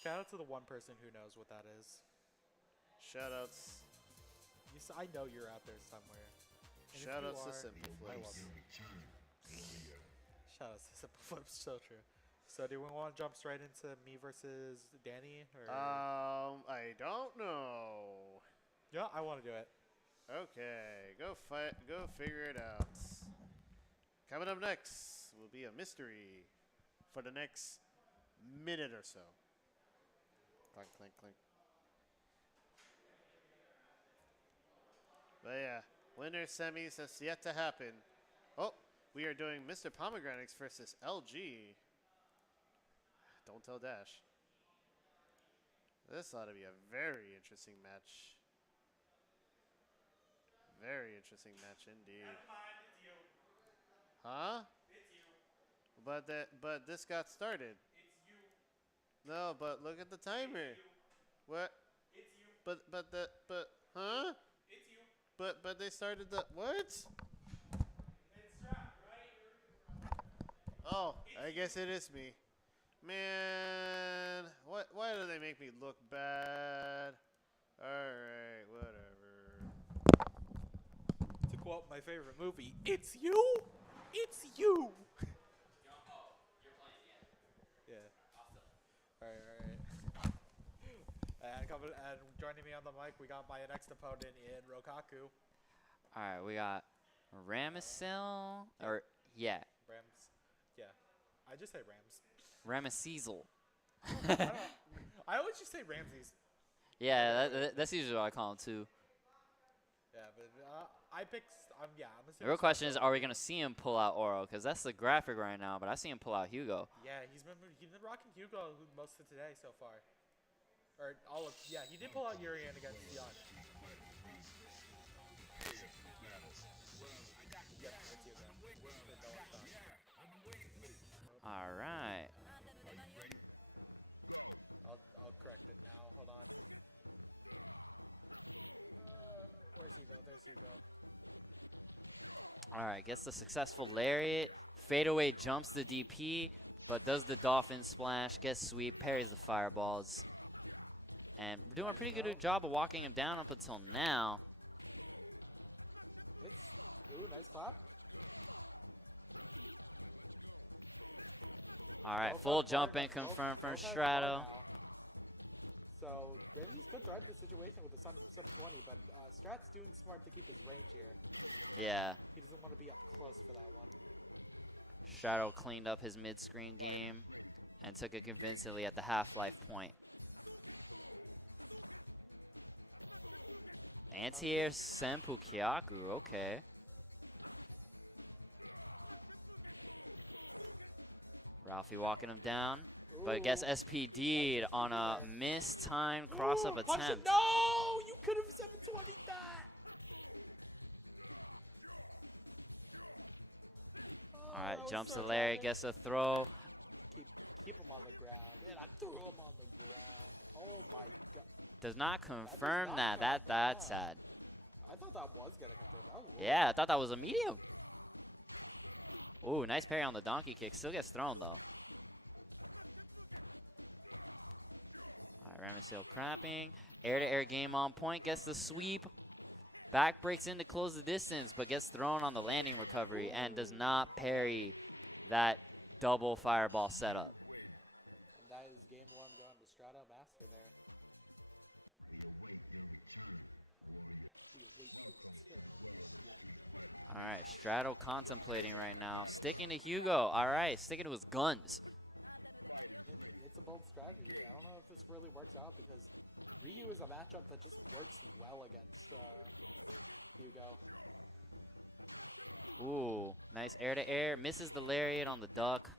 Shout out to the one person who knows what that is. Shoutouts. I know you're out there somewhere. And if you Shoutouts to are, Simple I love Flips. you. Shout out to Simple Flips. So true. So do we want to jump straight into me versus Danny? Or I don't know. yeah, I want to do it. Okay, go fight. Go figure it out. Coming up next will be a mystery for the next minute or so. Clink, clink, clink. But yeah, winner semis has yet to happen. Oh, we are doing Mr. Pomegranates versus LG. Don't tell Dash. This ought to be a very interesting match. Very interesting match indeed. It's you. Huh? It's you. But this got started. It's you. No, but look at the timer. What? It's you. But huh? It's you. But they started the what? It's strapped, right? Oh, I guess it is me. Man, why do they make me look bad? Alright, whatever. To quote my favorite movie, it's you. It's you. You're playing again. Yeah. All right. And joining me on the mic, we got my next opponent in Rokaku. All right, we got Ramesel, or yeah, Rams. Yeah. I just say Rams. Ramessezel. I always just say Ramses. Yeah, that's usually what I call him too. Yeah, but I picked. Yeah, I'm The real question is, are we gonna see him pull out Oro? Because that's the graphic right now, but I see him pull out Hugo. Yeah, he's been rocking Hugo most of today so far. Or all of he did pull out Urian against Dion. Yep, it's Hugo. No one thought. All right. I'll correct it now. Hold on. Where's Hugo? There's Hugo. All right, gets the successful lariat. Fadeaway jumps the DP, but does the dolphin splash, gets sweep, parries the fireballs. And we're doing a pretty good job of walking him down up until now. Nice clap. All right, Well full fought, jump in well confirmed from fought Strato. now. So Ramsey's could threaten the situation with the sub 20, but Strat's doing smart to keep his range here. Yeah. He doesn't want to be up close for that one. Shadow cleaned up his mid-screen game and took it convincingly at the half-life point. Anti-air Senpu Kyaku, okay. Ralphie walking him down, but gets SPD'd on a mistimed cross-up attempt. No! You could have 720'd that! All right, that jumps was so to Larry, dramatic. gets a throw. Keep him on the ground, and I threw him on the ground. Oh my god! Does not confirm not that. count That's that. sad. I thought that was gonna confirm. That was really Yeah, I thought that was a medium. Ooh, nice parry on the donkey kick. Still gets thrown, though. All right, Ramesdale crapping. Air-to-air game on point. Gets the sweep. Back breaks in to close the distance, but gets thrown on the landing recovery and does not parry that double fireball setup. And that is game one going to Strata Master there. We await your turn. All right, Strato contemplating right now. Sticking to Hugo. All right, sticking to his guns. And it's a bold strategy. I don't know if this really works out because Ryu is a matchup that just works well against Hugo. Ooh, nice air-to-air. Misses the lariat on the duck.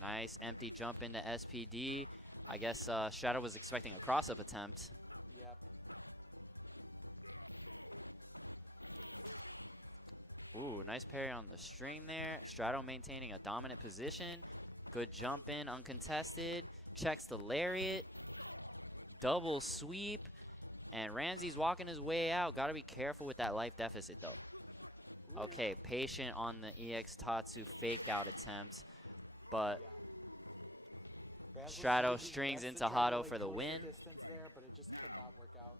Nice empty jump into SPD. I guess Shadow was expecting a cross-up attempt. Yep. Ooh, nice parry on the string there. Strato maintaining a dominant position. Good jump in, uncontested. Checks the lariat. Double sweep. And Ramsey's walking his way out. Got to be careful with that life deficit, though. Ooh. Okay, patient on the EX Tatsu fake out attempt. But Yeah. Rams was Strato doing his strings best to into try to, Hado like, for the close win. Distance there, but it just could not work out.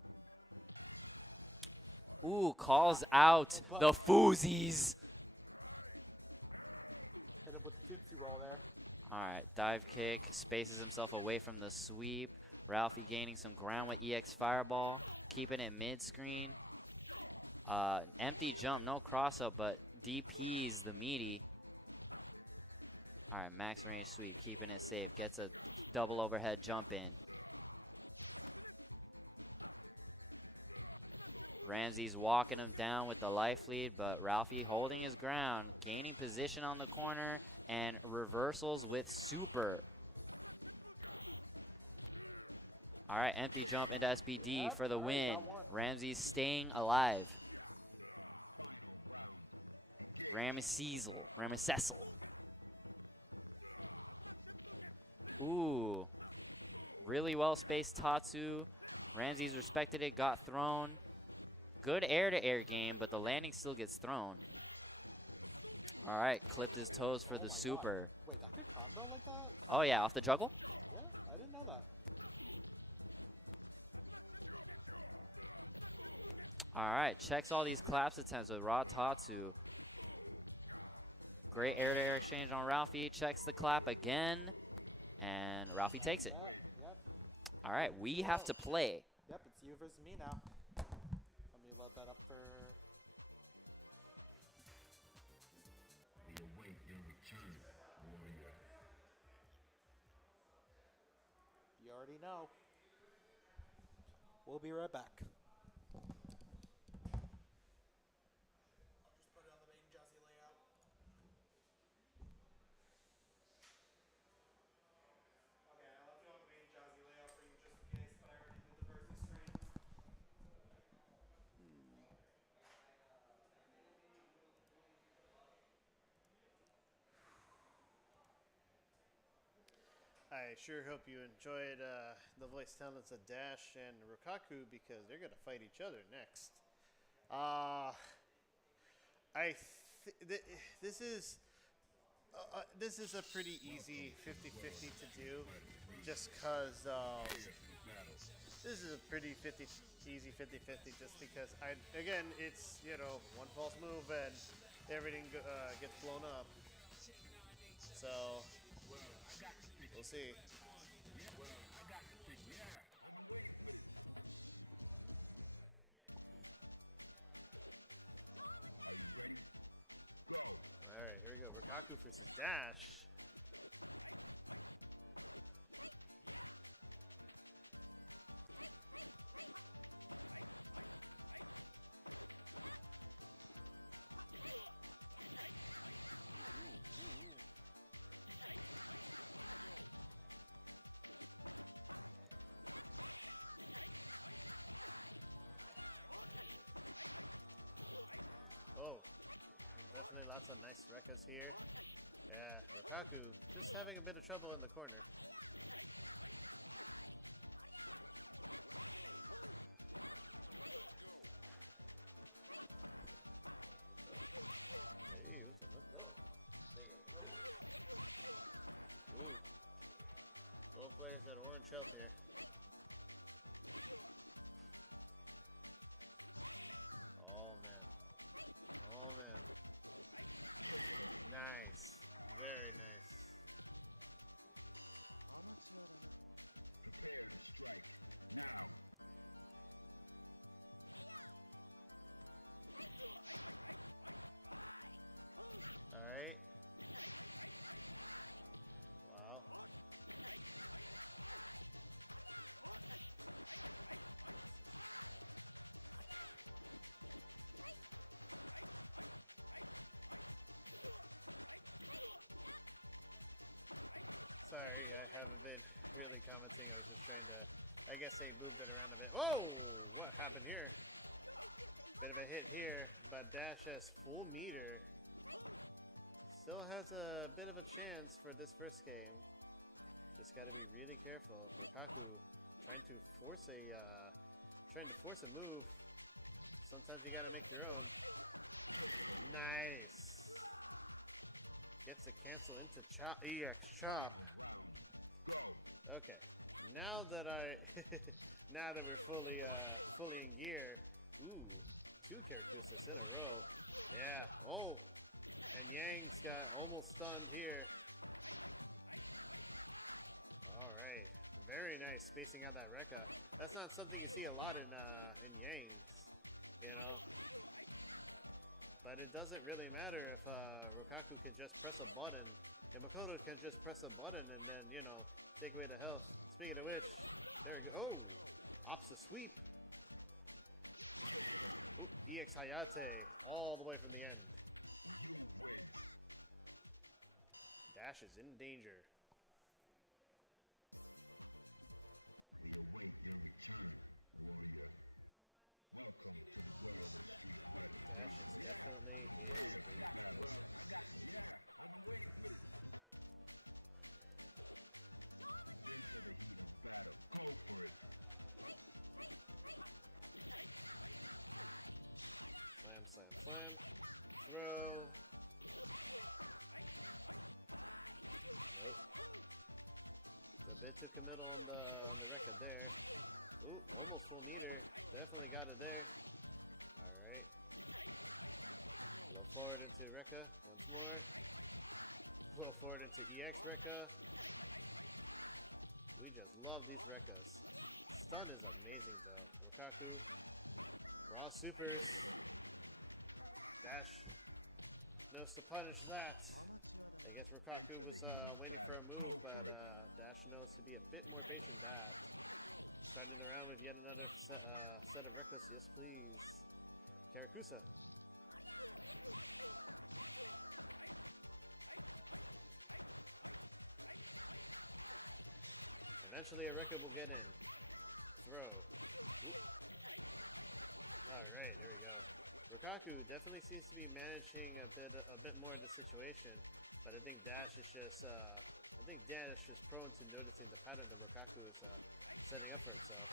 Ooh, calls out but- the Foozies. Hit him with the Tootsie Roll there. All right, dive kick, spaces himself away from the sweep. Ralphie gaining some ground with EX Fireball, keeping it mid-screen. Empty jump, no cross-up, but DP's the meaty. All right, max range sweep, keeping it safe. Gets a double overhead jump in. Ramsey's walking him down with the life lead, but Ralphie holding his ground, gaining position on the corner, and reversals with super. All right, empty jump into SBD Yep, for the all right, win. got one. Ramsey's staying alive. Ramesesel. Ooh, really well-spaced Tatsu. Ramsey's respected it, got thrown. Good air-to-air game, but the landing still gets thrown. All right, clipped his toes for Oh the my God. super. Wait, that could combo like that? Oh, yeah, off the juggle? Yeah, I didn't know that. All right, checks all these collapse attempts with Raw Tatsu. Great air-to-air exchange on Ralphie. Checks the clap again, and Ralphie takes it. Yep. All right, we have to play. Yep, it's you versus me now. Let me load that up for... We await your return, warrior. You already know. We'll be right back. Just put it on the main Jazzy layout. Okay, I left it on the main Jazzy layout for you just in case, but I already did the versus screen. I sure hope you enjoyed the voice talents of Dash and Rukaku because they're gonna fight each other next. This is a pretty easy 50-50 to do, just cause this is a pretty easy 50-50 just because it's one false move and everything gets blown up. So we'll see. Rukaku versus Dash. Oh, definitely lots of nice Rekkas here. Yeah, Rukaku just having a bit of trouble in the corner. Hey, what's up, man? Ooh. Both players at orange health here. Oh, man. Oh, man. Nice. Very nice. All right. Wow. Sorry, I haven't been really commenting. I was just trying to, I guess they moved it around a bit. Whoa! What happened here? Bit of a hit here, but Dash has full meter. Still has a bit of a chance for this first game. Just got to be really careful. Rukaku trying to force a move. Sometimes you got to make your own. Nice. Gets a cancel into chop, EX chop. Okay, now that we're fully in gear. Ooh, 2 Karakusas in a row. Yeah. Oh, and Yang's got almost stunned here. All right, very nice spacing out that Rekka. That's not something you see a lot in Yang's, you know. But it doesn't really matter if Rukaku can just press a button. And Makoto can just press a button and then, you know, take away the health. Speaking of which, there we go. Oh, opposite sweep. Ooh, EX Hayate all the way from the end. Dash is in danger. Dash is definitely in danger. Slam, slam, slam. Throw. Nope. A bit too committal on the Rekka there. Ooh, almost full meter. Definitely got it there. Alright. Low forward into Rekka once more. Low forward into EX Rekka. We just love these Rekkas. Stun is amazing though. Rukaku. Raw supers. Dash knows to punish that. I guess Rukaku was waiting for a move, but Dash knows to be a bit more patient than that. Starting around with yet another set of Rekkas. Yes, please. Karakusa. Eventually a Rekka will get in. Throw. Oop. Alright, there we go. Rukaku definitely seems to be managing a bit more of the situation, but I think Dash is just prone to noticing the pattern that Rukaku is setting up for himself.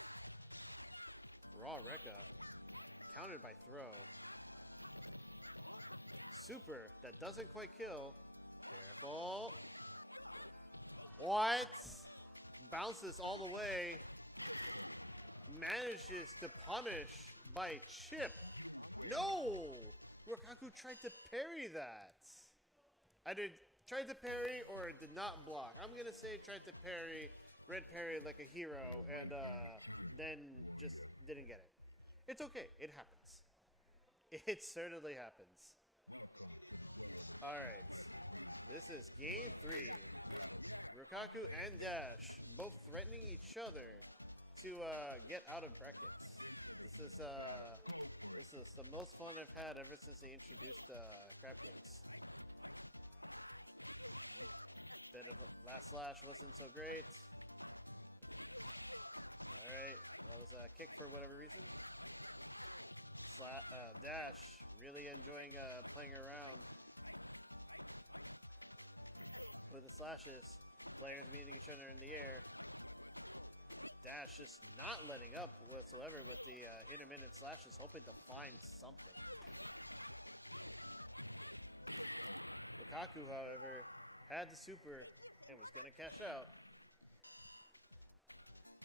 Raw Rekka, countered by throw. Super, that doesn't quite kill. Careful. What? Bounces all the way. Manages to punish by chip. No! Rukaku tried to parry that. Either tried to parry or did not block. I'm going to say tried to parry, red parry like a hero, and then just didn't get it. It's okay. It happens. It certainly happens. Alright. This is game 3. Rukaku and Dash both threatening each other to get out of brackets. This is the most fun I've had ever since they introduced crab cakes. Bit of last slash wasn't so great. All right, that was a kick for whatever reason. Dash really enjoying playing around with the slashes. Players meeting each other in the air. Dash just not letting up whatsoever with the intermittent slashes, hoping to find something. Rukaku, however, had the super and was going to cash out.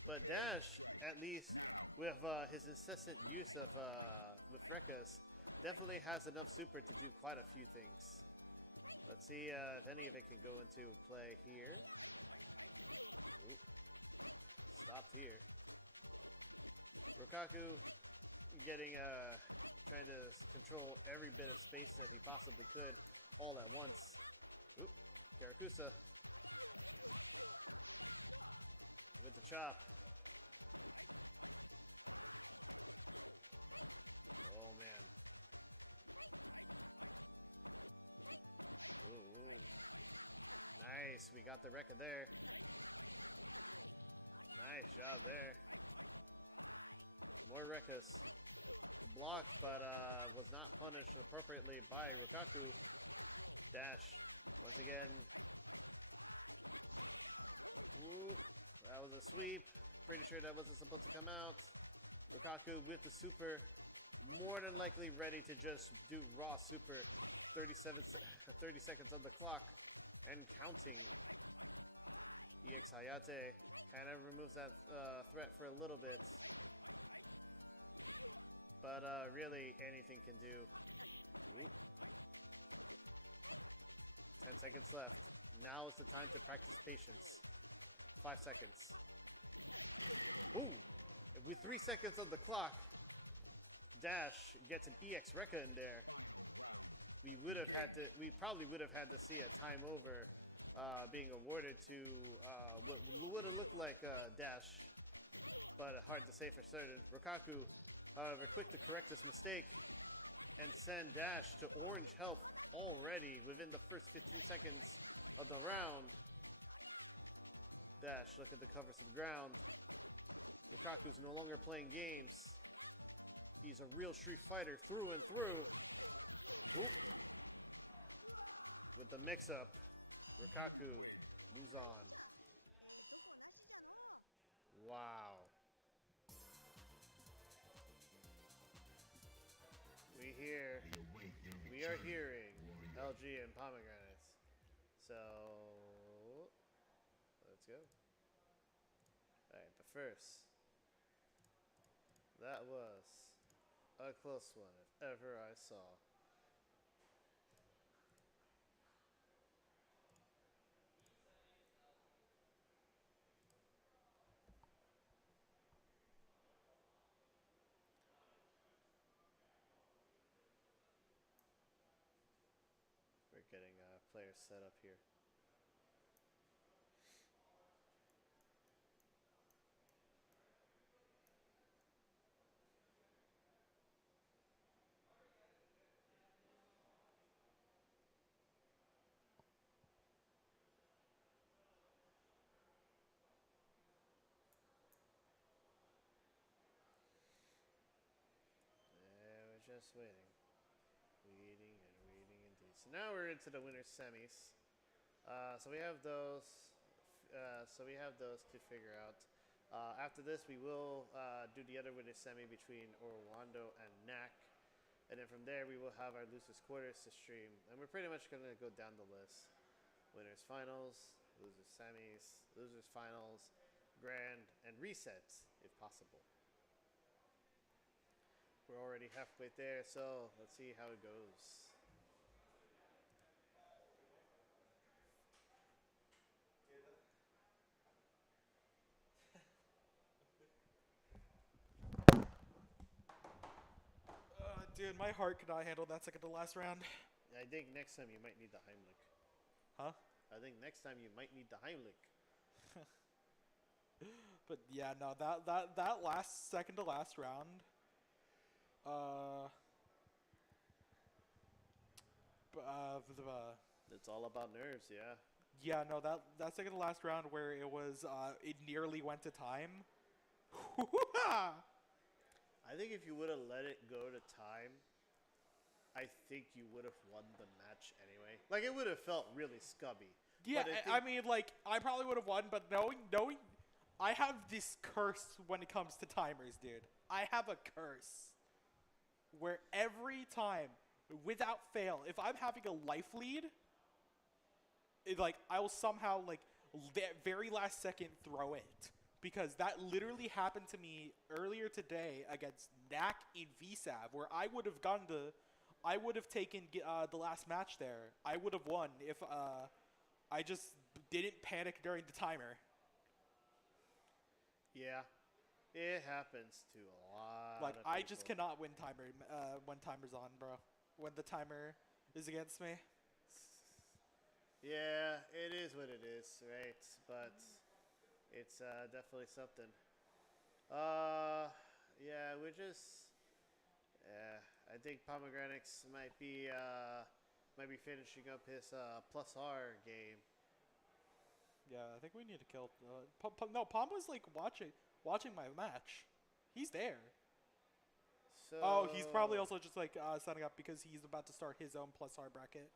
But Dash, at least with his incessant use of with Rekkas, definitely has enough super to do quite a few things. Let's see if any of it can go into play here. Ooh. Stopped here. Rukaku getting trying to control every bit of space that he possibly could all at once. Oop, Karakusa with the chop. Oh man. Ooh. Nice, we got the Rekka there. Nice job there. More Rekkas. Blocked, but was not punished appropriately by Rukaku. Dash, once again. Ooh, that was a sweep. Pretty sure that wasn't supposed to come out. Rukaku with the super. More than likely ready to just do raw super. 30 seconds on the clock. And counting. EX Hayate kind of removes that threat for a little bit. But really, anything can do. Ooh. 10 seconds left. Now is the time to practice patience. 5 seconds. Ooh! With 3 seconds on the clock, Dash gets an EX Rekka in there. We probably would have had to see a time over being awarded to what would have looked like Dash, but hard to say for certain. Rukaku, however, quick to correct this mistake and send Dash to orange health already within the first 15 seconds of the round. Dash looking to cover some ground. Rukaku's no longer playing games. He's a real Street Fighter through and through. Oop. With the mix-up, Rukaku moves on. Wow. We are hearing LG and pomegranates. So, let's go. Alright, but first, that was a close one if ever I saw. We're getting players set up here. We're just waiting. Waiting and waiting indeed. So now we're into the winner's semis. So we have those. To figure out. After this, we will do the other winner's semi between Orlando and Knack. And then from there, we will have our losers quarters to stream. And we're pretty much going to go down the list. Winners finals, losers semis, losers finals, grand, and resets if possible. We're already halfway there, so let's see how it goes. Dude, my heart could not handle that second to last round. I think next time you might need the Heimlich. Huh? I think next time you might need the Heimlich. But yeah, no, that last second to last round, It's all about nerves, yeah. yeah, no, that second to last round where it was, it nearly went to time. I think if you would have let it go to time, I think you would have won the match anyway. Like, it would have felt really scummy. Yeah, But I mean, like, I probably would have won, but knowing, I have this curse when it comes to timers, dude. I have a curse where every time, without fail, if I'm having a life lead, like, I will somehow, like, that very last second throw it. Because that literally happened to me earlier today against Knack in VSAV, where I would have taken the last match there. I would have won if I just didn't panic during the timer. yeah, it happens to a lot Like, of I people. just cannot win timer when timer's on, bro. When the timer is against me. Yeah, it is what it is, right? But it's definitely something. Yeah, we're just. I think Pomegranates might be finishing up his plus R game. Yeah, I think we need to kill. No, Pom was like watching my match. He's there. So. Oh, he's probably also just like setting up because he's about to start his own plus R bracket.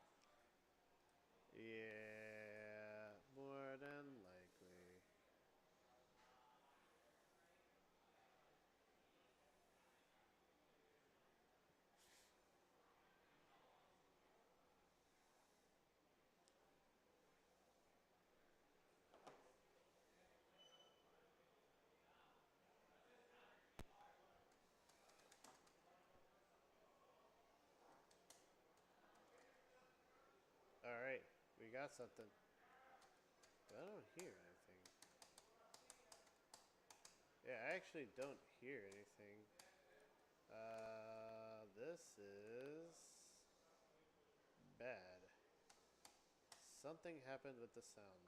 Yeah, more than likely. All right, we got something. But I don't hear anything. Yeah, I actually don't hear anything. This is bad. Something happened with the sound.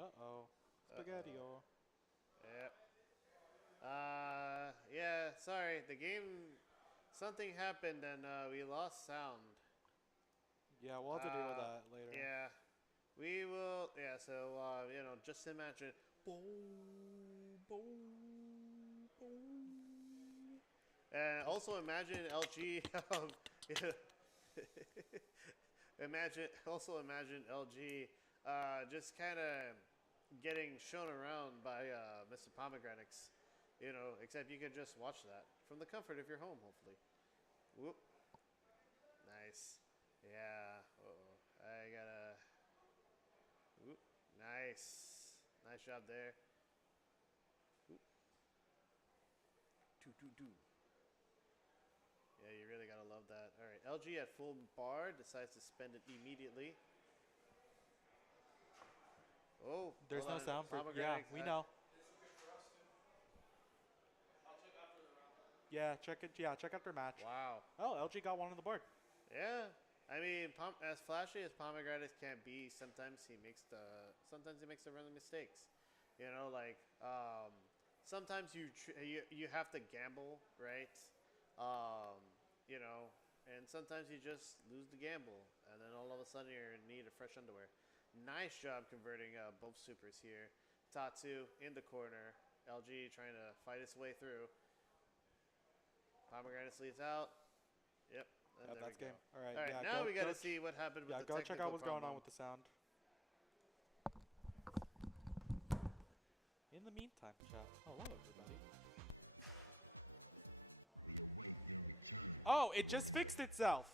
Uh-oh. Spaghetti-o. Yep. Yeah, sorry. The game, something happened and we lost sound. Yeah, we'll have to deal with that later. Yeah. We will, yeah, so, just imagine. Boom, boom, boom. And also imagine LG, imagine LG just kind of getting shown around by Mr. Pomegranates. Except you could just watch that from the comfort of your home, hopefully. Whoop. Nice. Yeah. Uh-oh. I gotta... Whoop. Nice. Nice job there. Whoop. Do. Yeah, you really gotta love that. All right, LG at full bar decides to spend it immediately. Oh, There's hold no on. sound for... Yeah, Pomegranate, we know. Yeah, check it. Yeah, check after match. Wow. Oh, LG got one on the board. Yeah. I mean, as flashy as Pomegranates can be, sometimes he makes the running mistakes. Sometimes you have to gamble, right? And sometimes you just lose the gamble, and then all of a sudden you're in need of fresh underwear. Nice job converting both supers here. Tatsu in the corner. LG trying to fight his way through. Pomegranates leads out. Yep. And there That's we go. game. All right, All right, yeah, now we got to go see what happened with Yeah, the go check out technical what's going on problem. with the sound. In the meantime, chat. Hello, everybody. Oh, it just fixed itself.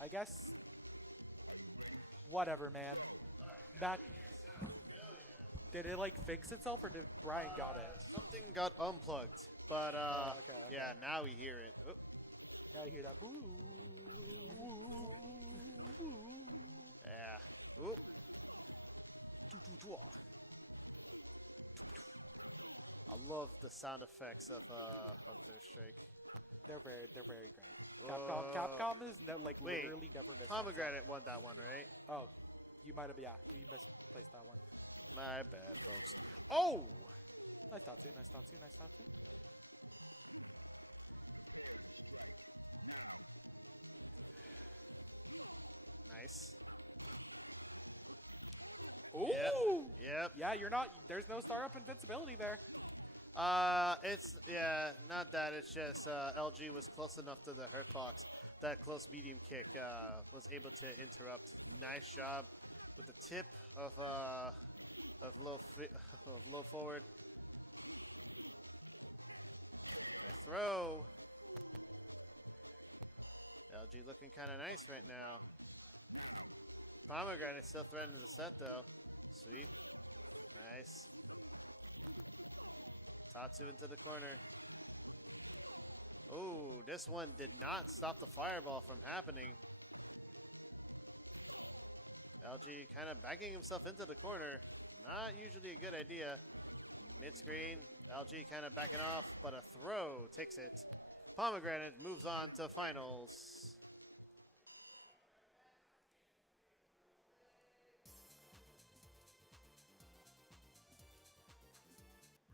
I guess. Whatever, man. Matt, did it like fix itself, or did Brian got it? Something got unplugged, but okay. yeah, now we hear it. Oh. Now you hear that boo. Yeah. Oop. I love the sound effects of Third Strike. They're very great. Whoa. Capcom is like Wait, literally never missed one song. Pomegranate won that one, right? Oh, you might have, yeah, you misplaced that one. My bad, folks. Oh! Nice Tatsu, nice Tatsu, nice Tatsu. Nice. Ooh! Yep. Yeah, you're not, there's no startup invincibility there. It's, yeah, not that. It's just LG was close enough to the hurt box. That close medium kick was able to interrupt. Nice job with the tip of low forward. Nice throw. LG looking kind of nice right now. Pomegranate still threatening the set though. Sweet. Nice. Tatsu into the corner. Oh, this one did not stop the fireball from happening. LG kind of backing himself into the corner. Not usually a good idea. Mid-screen, LG kind of backing off, but a throw takes it. Pomegranate moves on to finals.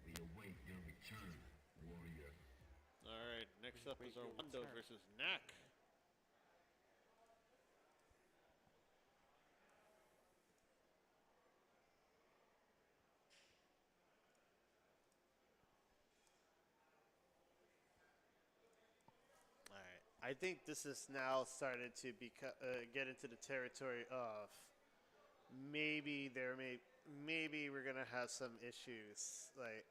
We await your return, warrior. All right, next up is Wait, Orlando return. versus Knack. All right, I think this is now started to get into the territory of maybe maybe we're gonna have some issues. Like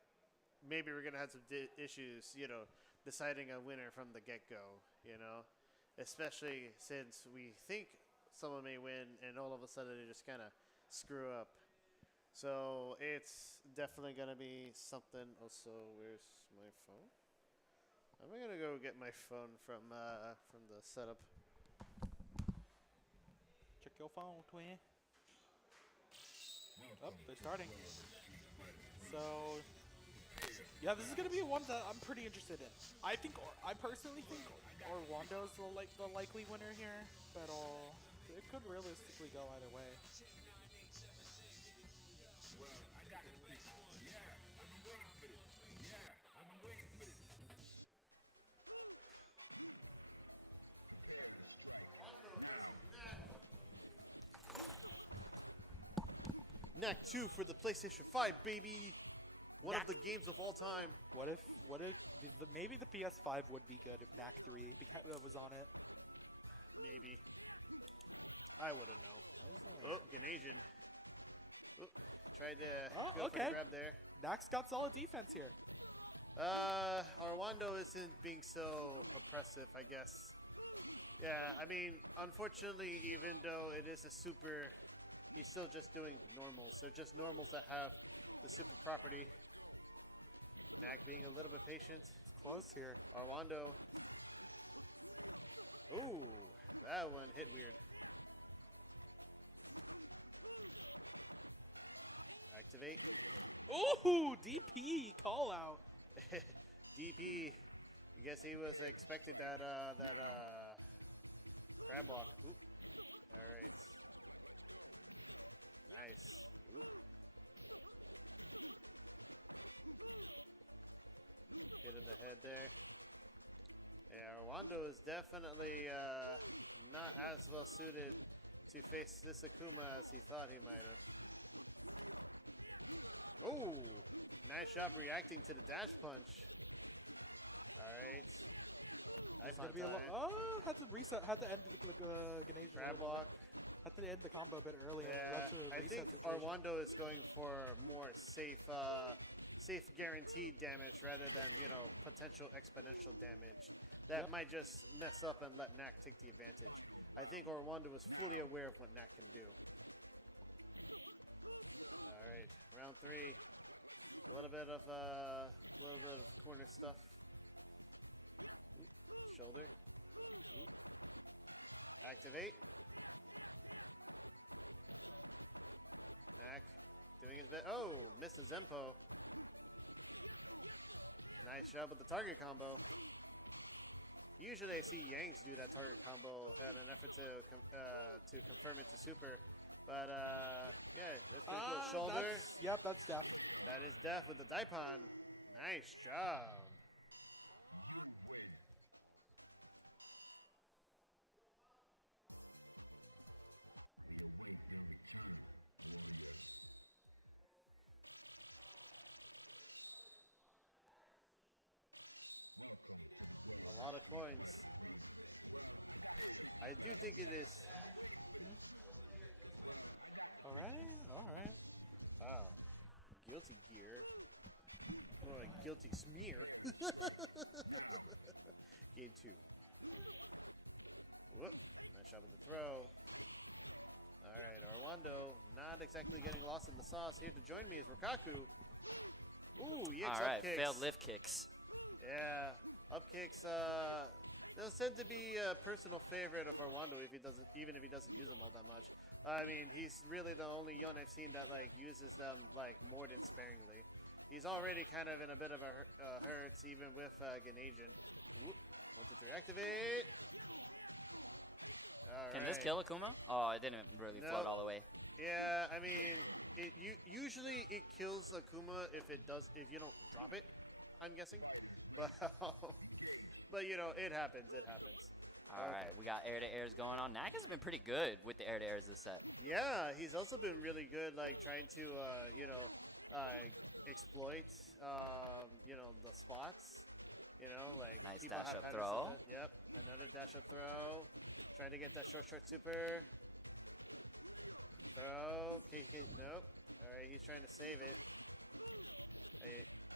maybe we're gonna have some issues, you know, deciding a winner from the get-go. You know, especially since we think someone may win, and all of a sudden they just kind of screw up. So it's definitely gonna be something. Also, where's my phone? I'm gonna go get my phone from the setup. Check your phone, twin. Oh, they're starting. So, yeah, this is gonna be one that I'm pretty interested in. I personally think Orwando's the likely winner here, but it could realistically go either way. Knack 2 for the PlayStation 5, baby. One Knack. of the games of all time. What if maybe the PS5 would be good if Knack 3 was on it? Maybe. I wouldn't know. Oh, Ganasian. Oh, tried to Oh, go for okay. the grab there. Knack's got solid defense here. Orlando isn't being so oppressive, I guess. Yeah, I mean, unfortunately, even though it is a super, he's still just doing normals. They're just normals that have the super property. Knack being a little bit patient. It's close here. Orlando. Ooh, that one hit weird. Activate. Ooh, DP call out. DP. I guess he was expecting that grab block. Oop. All right. Nice. Oop. Hit in the head there. Yeah, Orlando is definitely not as well suited to face this Akuma as he thought he might have. Oh, nice job reacting to the dash punch. All right. It's Nice gonna be a time. had to reset. Had to end the Ganesh. Grab block. Had to end the combo a bit early. And Yeah, that's a I reset think situation. Orlando is going for more safe guaranteed damage rather than, you know, potential exponential damage. That Yep. might just mess up and let Knack take the advantage. I think Orlando is fully aware of what Knack can do. All right, round 3. A little bit of corner stuff. Oop, shoulder. Oop. Activate. Knack doing his best. Oh, missed a Zempo. Nice job with the target combo. Usually I see Yanks do that target combo in an effort to confirm it to super. But, yeah, that's pretty cool. Shoulder. Yep, that's Def. That is Def with the Daipon. Nice job. A lot of coins. I do think it is. All right. Wow. Guilty gear. More like guilty smear. Game 2. Whoop. Nice shot with the throw. Alright, Arwando not exactly getting lost in the sauce. Here to join me is Rikaku. Ooh, EX All up right, kicks. failed lift kicks. Yeah, up kicks. They'll tend to be a personal favorite of Arwando if he doesn't, even if he doesn't use them all that much. I mean, he's really the only Yon I've seen that like uses them like more than sparingly. He's already kind of in a bit of a hurts even with Ganesian. Whoop. 1, 2, 3, activate. All Can right. this kill Akuma? Oh, it didn't really float all the way. Yeah, I mean, usually it kills Akuma if you don't drop it. I'm guessing, but but you know it happens. It happens. All right, we got air to airs going on. Naka's been pretty good with the air to airs this set. Yeah, he's also been really good, like trying to exploit the spots. You know, like Nice people dash have up patterns throw. of that. Yep, another dash up throw. Trying to get that short super. Throw. KK. Nope. All right, he's trying to save it.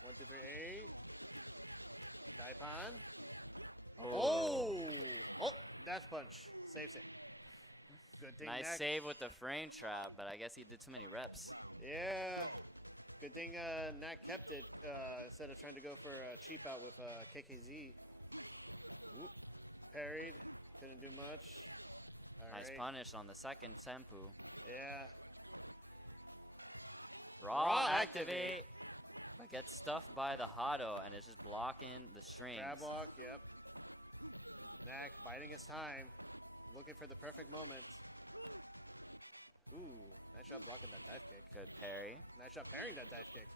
1, 2, 3, 8. Daipon. Oh, dash punch. Saves it. Good thing. Nice Nak- save with the frame trap, but I guess he did too many reps. Yeah. Good thing Nak kept it instead of trying to go for a cheap out with KKZ. Whoop. Parried. Couldn't do much. All Nice right. punish on the second Senpu. Yeah. Raw activate. But gets stuffed by the Hado, and it's just blocking the strings. Grab walk. Yep. Nak biding his time. Looking for the perfect moment. Ooh. Nice job blocking that dive kick. Good parry. Nice job parrying that dive kick.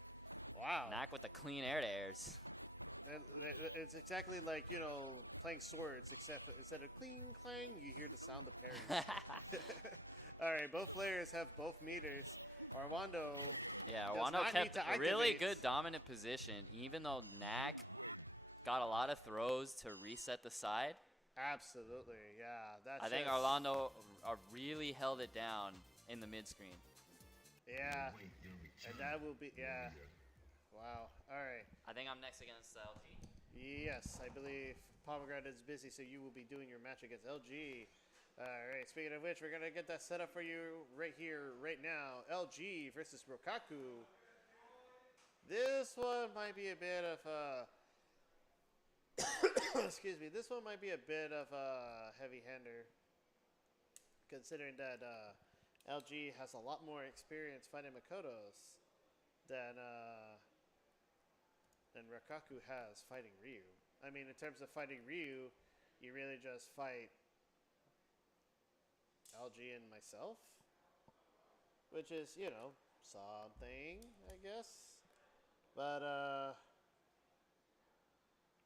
Wow. Nak with the clean air to airs. It's exactly like, playing swords, except instead of cling, clang, you hear the sound of parries. All right, both players have both meters. Arwando Yeah, does Wano not need kept to a really activate. good dominant position, even though Nak got a lot of throws to reset the side. Absolutely, yeah. That's I think just- Orlando really held it down in the mid screen. Yeah, and that will be, yeah. Wow, all right. I think I'm next against LG. Yes, I believe Pomegranate is busy, so you will be doing your match against LG. All right, speaking of which, we're going to get that set up for you right here, right now. LG versus Rokaku. This one might be a bit of a... excuse me. This one might be a bit of a heavy-hander, considering that LG has a lot more experience fighting Makotos than Rokaku has fighting Ryu. I mean, in terms of fighting Ryu, you really just fight LG and myself, which is, something, I guess. But,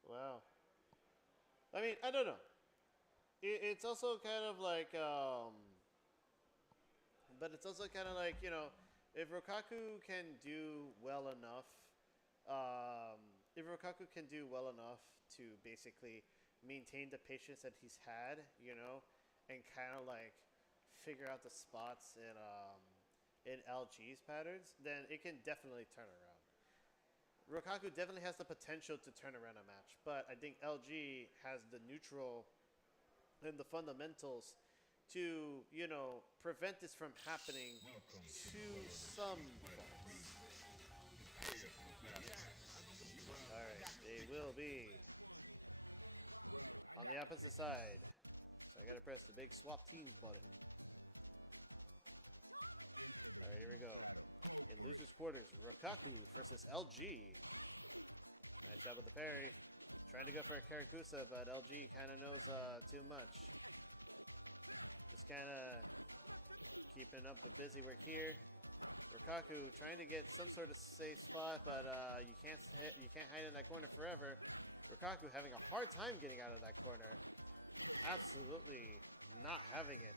wow. I mean, I don't know. It's also kind of like, but it's also kind of like, if Rokaku can do well enough, to basically maintain the patience that he's had, and kind of like figure out the spots in LG's patterns, then it can definitely turn around. Rokaku definitely has the potential to turn around a match, but I think LG has the neutral and the fundamentals to, prevent this from happening to some folks. Alright, they will be on the opposite side. So I gotta press the big swap teams button. Alright, here we go. In losers quarters, Rokaku versus LG. Nice job with the parry. Trying to go for a Karakusa, but LG kind of knows too much. Just kind of keeping up with busy work here. Rukaku trying to get some sort of safe spot, but you can't hide in that corner forever. Rukaku having a hard time getting out of that corner. Absolutely not having it.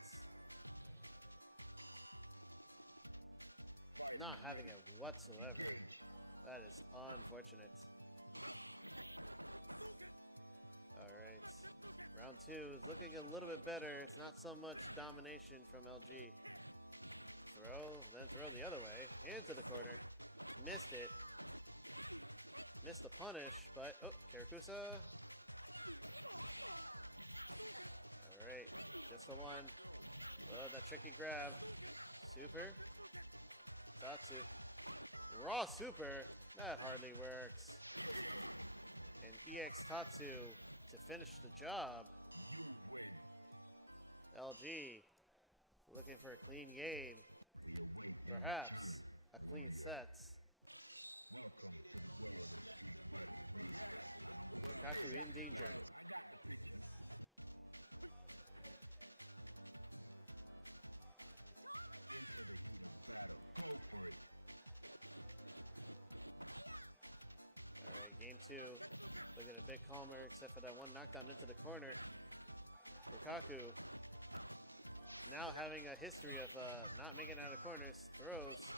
Not having it whatsoever. That is unfortunate. Alright. Round 2 is looking a little bit better. It's not so much domination from LG. Throw, then throw the other way. Into the corner. Missed it. Missed the punish, but... Oh, Karakusa. Alright. Just the one. Oh, that tricky grab. Super. Tatsu. Raw super. That hardly works. And EX Tatsu to finish the job. LG looking for a clean game. Perhaps a clean set. Rukaku in danger. Alright, game 2. Looking a bit calmer, except for that one knockdown into the corner. Rukaku now having a history of not making out of corners. Throws.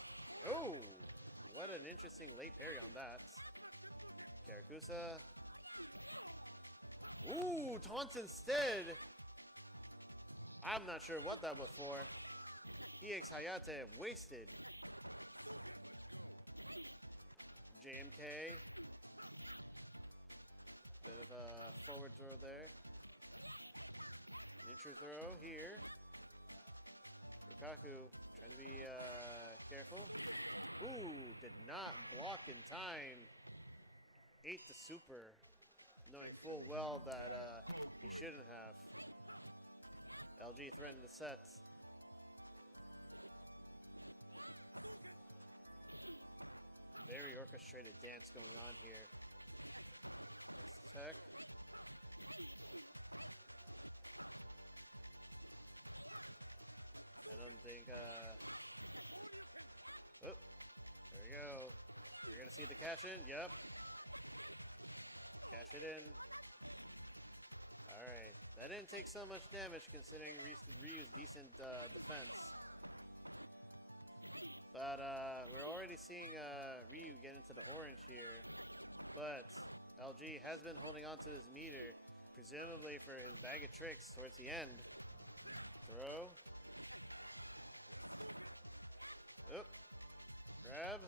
Oh! What an interesting late parry on that. Karakusa. Ooh! Taunts instead! I'm not sure what that was for. EX Hayate wasted. JMK. Bit of a forward throw there. Neutral throw here. Rukaku trying to be careful. Ooh, did not block in time. Ate the super, knowing full well that he shouldn't have. LG threatened the set. Very orchestrated dance going on here. Tech. I don't think, oh, there we go. We're gonna see the cash in, yep. Cash it in. Alright, that didn't take so much damage considering Ryu's decent defense. But we're already seeing Ryu get into the orange here. But LG has been holding on to his meter, presumably for his bag of tricks towards the end. Throw. Oop. Grab.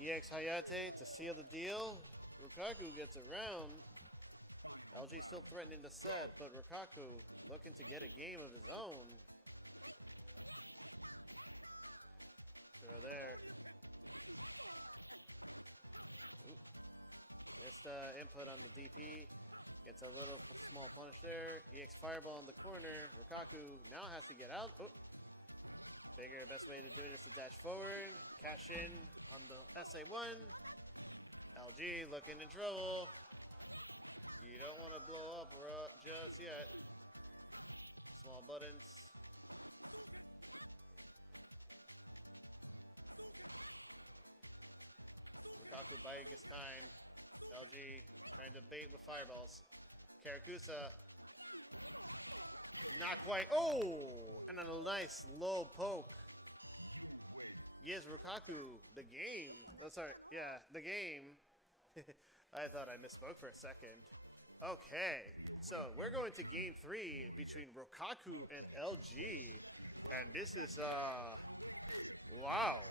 EX Hayate to seal the deal. Rukaku gets around. LG still threatening the set, but Rukaku looking to get a game of his own. Throw there. Missed input on the DP. Gets a little small punish there. EX Fireball in the corner. Rukaku now has to get out. Oh. Figure best way to do it is to dash forward. Cash in on the SA1. LG looking in trouble. You don't want to blow up just yet. Small buttons. Rukaku buying his time. LG trying to bait with fireballs. Karakusa. Not quite. Oh! And a nice low poke. Yes, Rukaku, the game. Oh, sorry. Yeah, the game. I thought I misspoke for a second. Okay. So, we're going to game 3 between Rukaku and LG. And this is, wow.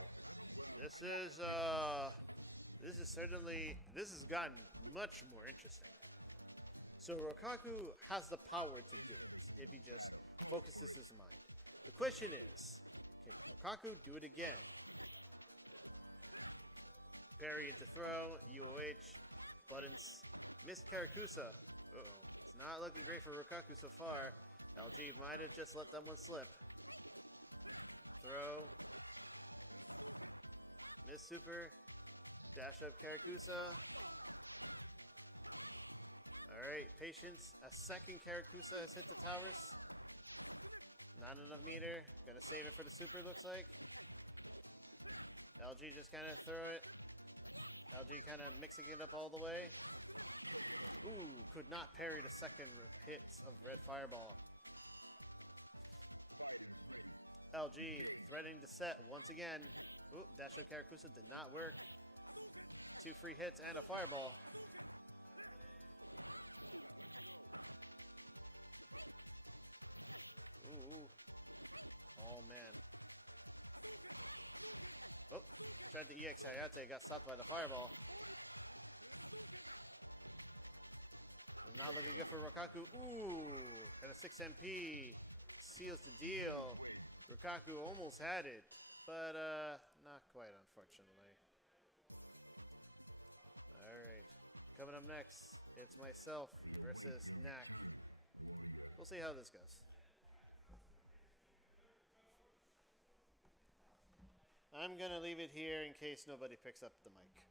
This is certainly, this has gotten much more interesting. So Rukaku has the power to do it if he just focuses his mind. The question is, can Rukaku do it again? Parry into throw, UOH, buttons, missed Karakusa. Uh-oh, it's not looking great for Rukaku so far. LG might have just let that one slip. Throw. Miss super. dash up Karakusa. Alright, patience. A second Karakusa has hit the towers. Not enough meter. Gonna save it for the super, looks like. LG just kind of throw it. LG kind of mixing it up all the way. Ooh, could not parry the second hits of Red Fireball. LG threatening to set once again. Ooh, dash up Karakusa did not work. 2 free hits and a Fireball. Ooh. Oh, man. Oh, tried the EX Hayate, got stopped by the Fireball. Not looking good for Rukaku. Ooh, and a 6 MP seals the deal. Rukaku almost had it, but not quite, unfortunately. Alright, coming up next, it's myself versus Knack. We'll see how this goes. I'm going to leave it here in case nobody picks up the mic.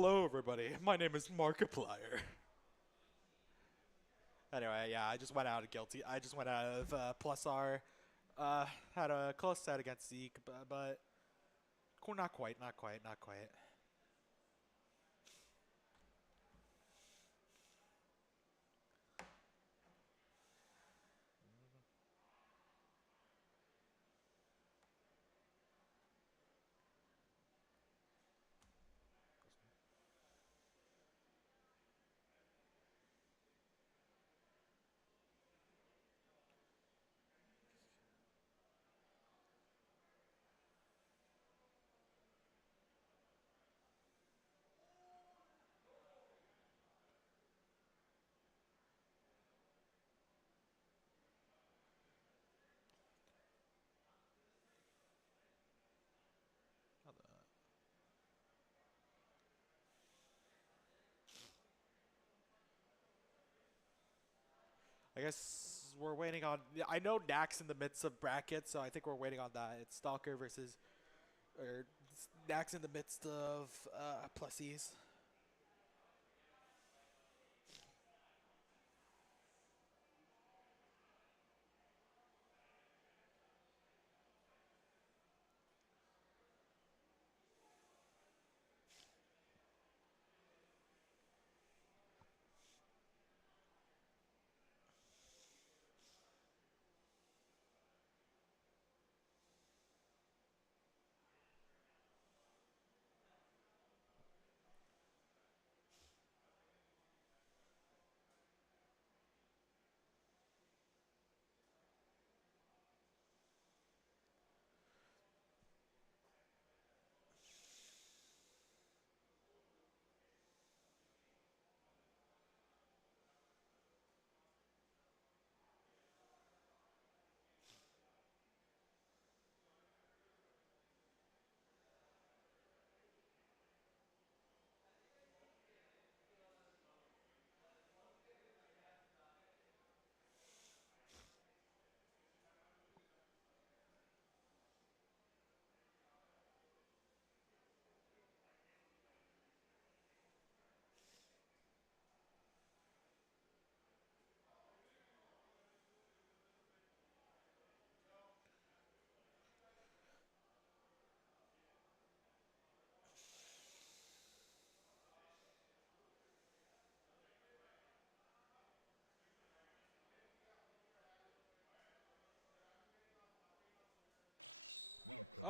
Hello, everybody. My name is Markiplier. Anyway, yeah, I just went out of guilty. I just went out of plus R. Had a close set against Zeke, but not quite. I guess we're waiting on. I know Nax in the midst of brackets, so I think we're waiting on that. It's Stalker versus, or Nax in the midst of plusies.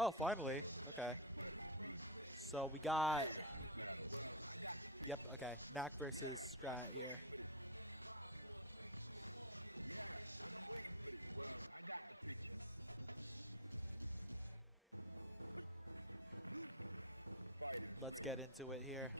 Oh, finally. Okay. So we got. Yep. Okay. Knack versus Strat here. Let's get into it here.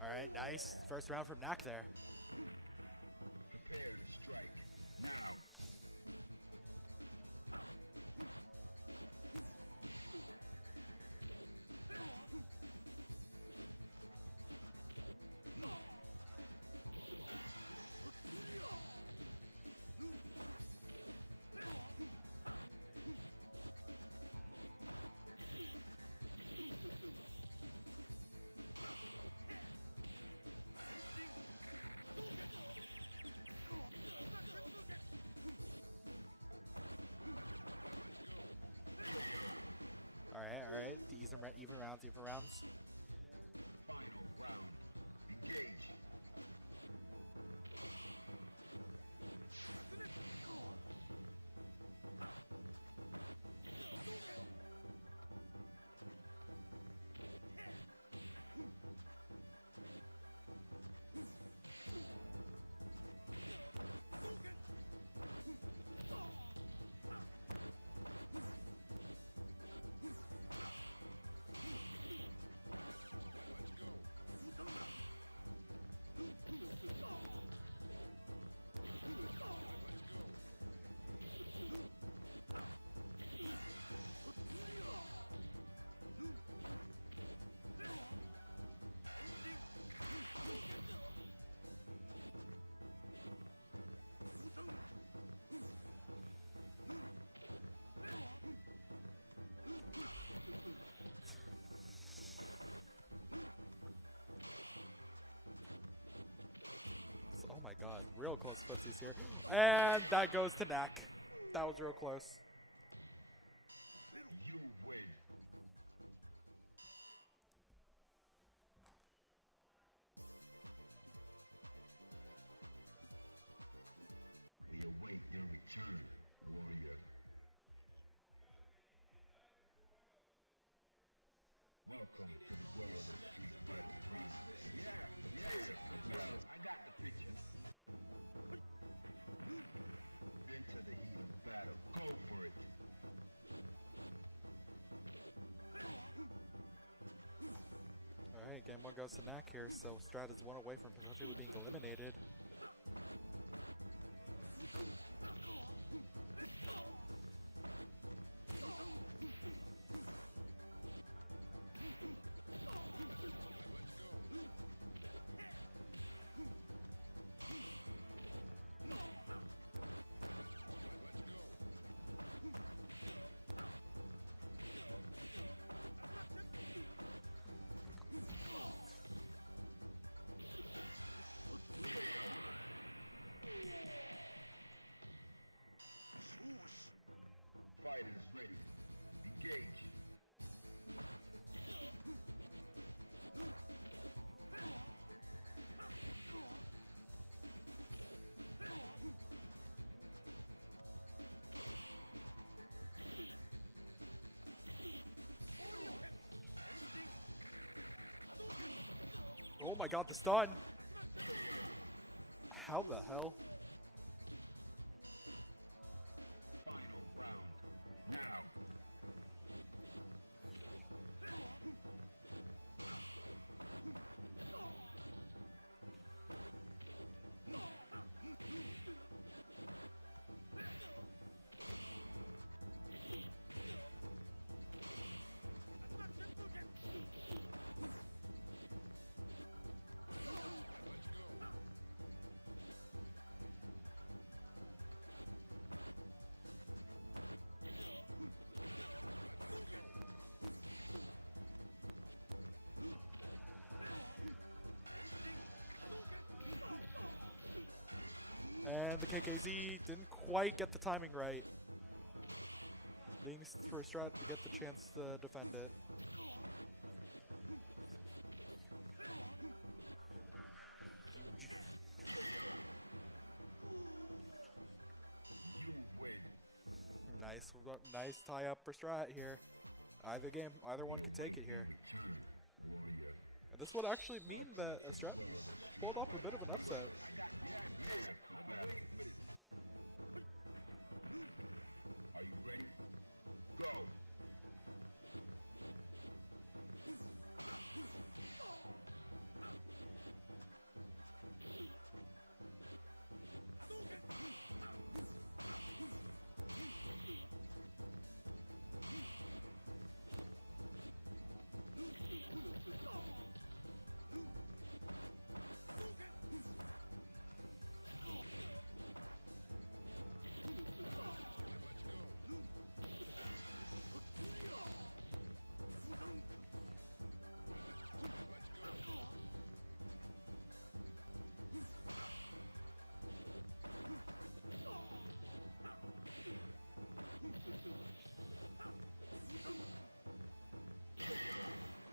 All right. Nice. First round from Knack there. All right. All right. The even rounds. Even rounds. Oh my god, real close footsies here. And that goes to Knack. That was real close. Alright, game one goes to Knack here, so Strat is one away from potentially being eliminated. Oh my god, the stun! How the hell? And the KKZ didn't quite get the timing right. Needs for Strat to get the chance to defend it. Nice tie up for Strat here. Either one could take it here. And this would actually mean that Strat pulled off a bit of an upset.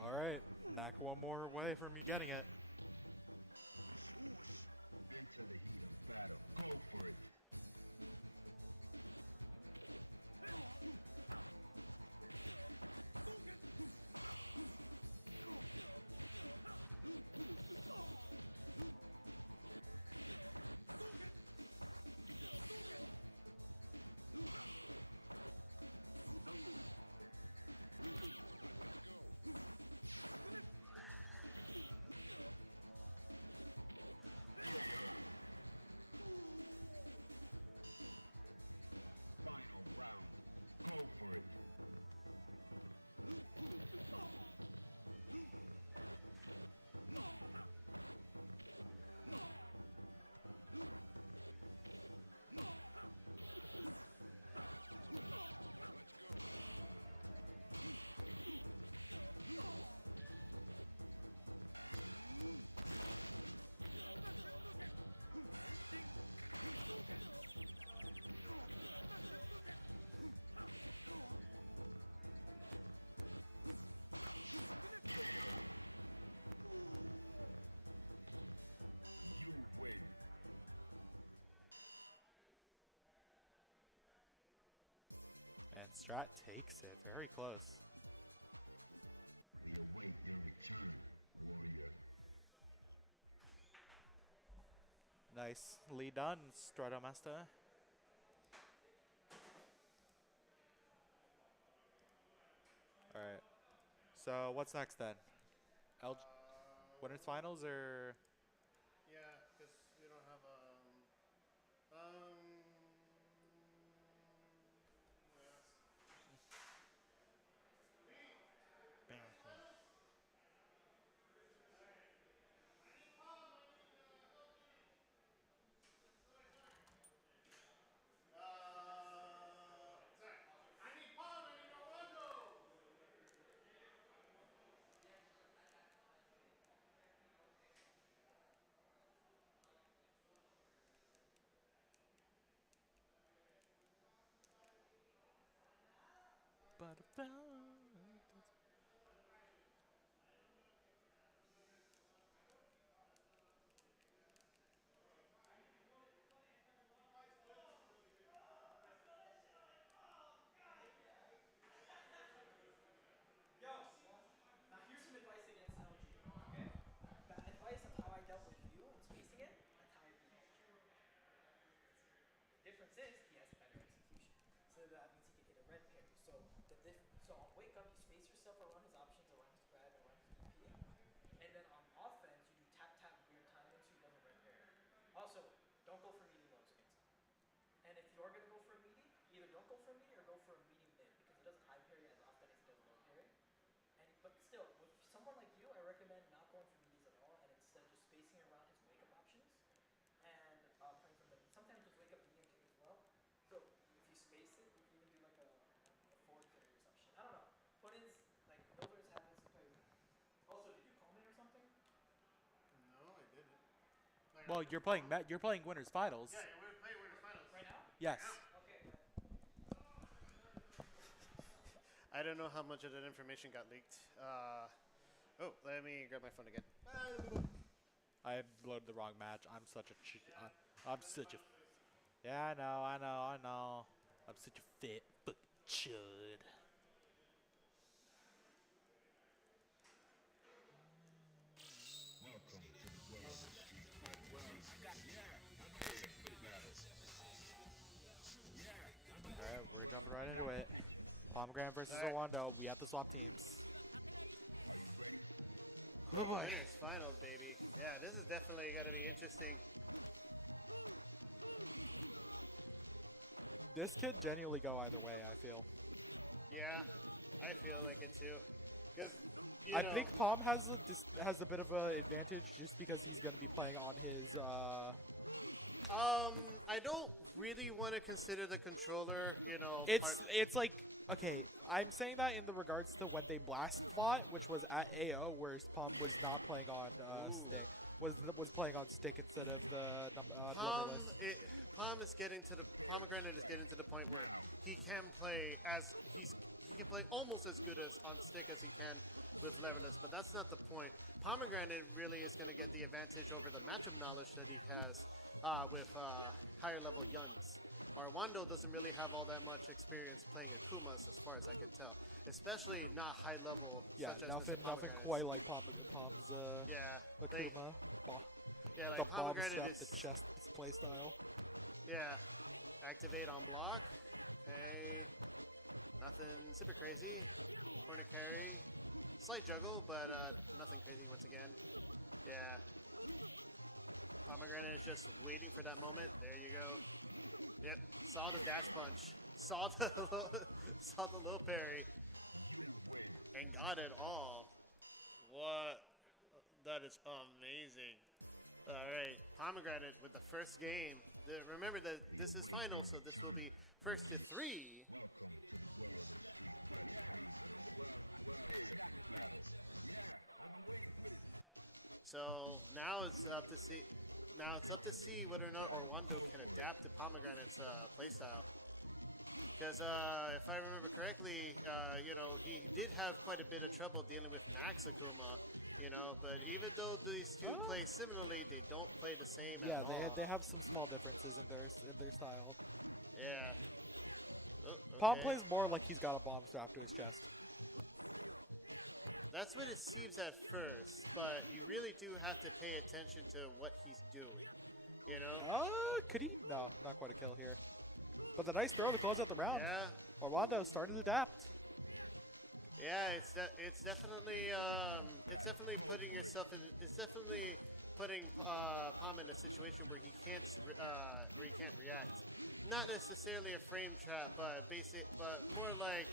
Alright, Knack one more away from you getting it. Strat takes it. Very close. Nicely done, Stratomaster. All right. So what's next then? Winners finals or? Yeah, because we don't have sorry. I need Paul. I need Orlando. Now here's some advice against LG. Okay? Bad advice on how I dealt with you and spacing it. That's how I beat LG. Difference is he has better execution. So that means he can hit a red parry. So on wake up you space yourself around his options, around his grab, around his DP. And then on offense you do tap tap weird timing so he doesn't red parry. Also, don't go for meaty lows against him. And if you're gonna go for a meaty, either don't go for a meaty or go for a medium mid because he doesn't high parry as often as he does low parry. But still, with someone like you, I recommend not going for meaties at all and instead just spacing around his wake up options and playing from them. Sometimes with wake up medium kick as well. So if you space it, you can even do like a forward parry or some shit. I don't know. Put in like those are his habits to play with. Also, did you call me or something? No, I didn't. Like, Well, you're playing winners finals. yeah, we're playing Winners Finals. Right now? Yes. Okay. I don't know how much of that information got leaked. Oh, let me grab my phone again. I loaded the wrong match. I'm such a I'm such a. Yeah, I know. I'm such a fit chud. Welcome to the world of street fighting. All right, we're jumping right into it. Pomegranate versus All right. Orlando. We have to swap teams. Oh boy. Winners Finals, baby. Yeah, this is definitely going to be interesting. This could genuinely go either way, I feel. Yeah, I feel like it too. Because I think Pom has a bit of an advantage just because he's going to be playing on his. I don't really want to consider the controller. It's like okay. I'm saying that in the regards to when they blast fought, which was at AO, where Pom was not playing on stick, was playing on stick instead of the liverless. Pomegranate is getting to the point where he can play he can play almost as good as on stick as he can with leverless, but that's not the point. Pomegranate really is going to get the advantage over the matchup knowledge that he has with higher level Yuns. Arwando doesn't really have all that much experience playing Akumas, as far as I can tell, especially not high level. Yeah, such as nothing Mr. quite like Pom's Yeah, Akuma. yeah, like The bomb Pomegranate strap, is. the chest play style. Yeah, activate on block. Okay, nothing super crazy. Corner carry, slight juggle, but nothing crazy once again. Yeah. Pomegranate is just waiting for that moment. There you go. Yep. Saw the dash punch. Saw the low parry. And got it all. What? That is amazing. All right. Pomegranate with the first game. Remember that this is final, so this will be first to 3. So now it's up to see. Now it's up to see whether or not Orlando can adapt to Pomegranate's playstyle. Because if I remember correctly, he did have quite a bit of trouble dealing with Max Akuma. But even though these two play similarly, they don't play the same Yeah, at all. they have some small differences in their style. Yeah. Oh, Palm okay. plays more like he's got a bomb strapped to his chest. That's what it seems at first, but you really do have to pay attention to what he's doing. You know? Could he? No, not quite a kill here. But the nice throw to close out the round. Yeah. Orlando starting to adapt. Yeah, it's definitely putting yourself in. It's definitely putting Palm in a situation where he can't react. Not necessarily a frame trap, but more like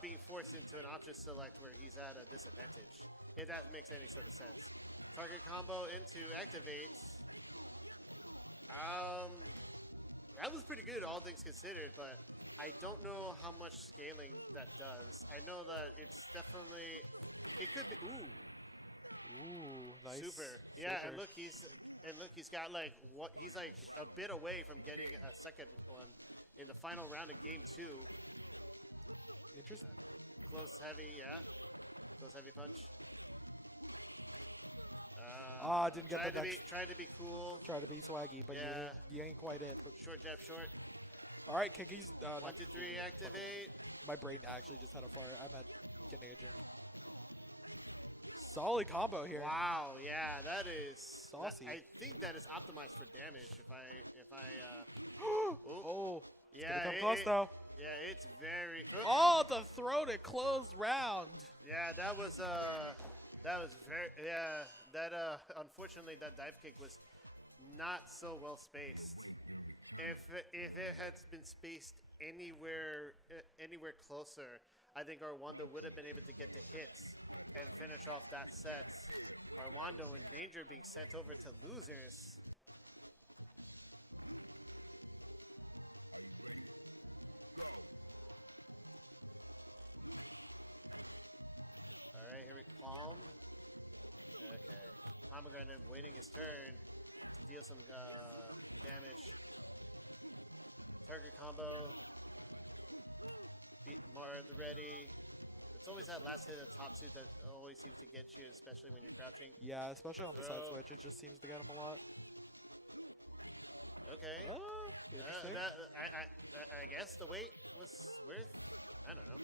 being forced into an option select where he's at a disadvantage. If that makes any sort of sense. Target combo into activate. That was pretty good, all things considered, but I don't know how much scaling that does. I know that it's definitely, it could be. Ooh, nice. Super. Yeah, Super. and look, he's got like he's like a bit away from getting a second one in the final round of game 2. Interesting. Close heavy, yeah. Close heavy punch. Didn't get the next. Tried to be cool. Try to be swaggy, but Yeah. you ain't quite it. But Short jab, short. all right, Kicky's. 1, 2, 3, activate. My brain actually just had a fart. I'm at Canadian. Solid combo here. Wow, yeah, that is Saucy. I think that is optimized for damage. If I Oh, yeah, gonna come close though. Yeah, it's very. Oh, the throw to close round. Yeah, that was very. Yeah, that unfortunately that dive kick was not so well spaced. If it had been spaced anywhere closer, I think Arwando would have been able to get the hits and finish off that set. Arwando in danger of being sent over to losers. All right, here we Palm. Okay, Pomegranate waiting his turn to deal some damage. Target combo. Beat Mar the ready. It's always that last hit of Tatsu that always seems to get you, especially when you're crouching. Yeah, especially on the side Throw. switch, it just seems to get him a lot. Okay. Interesting. I guess the weight was worth. I don't know.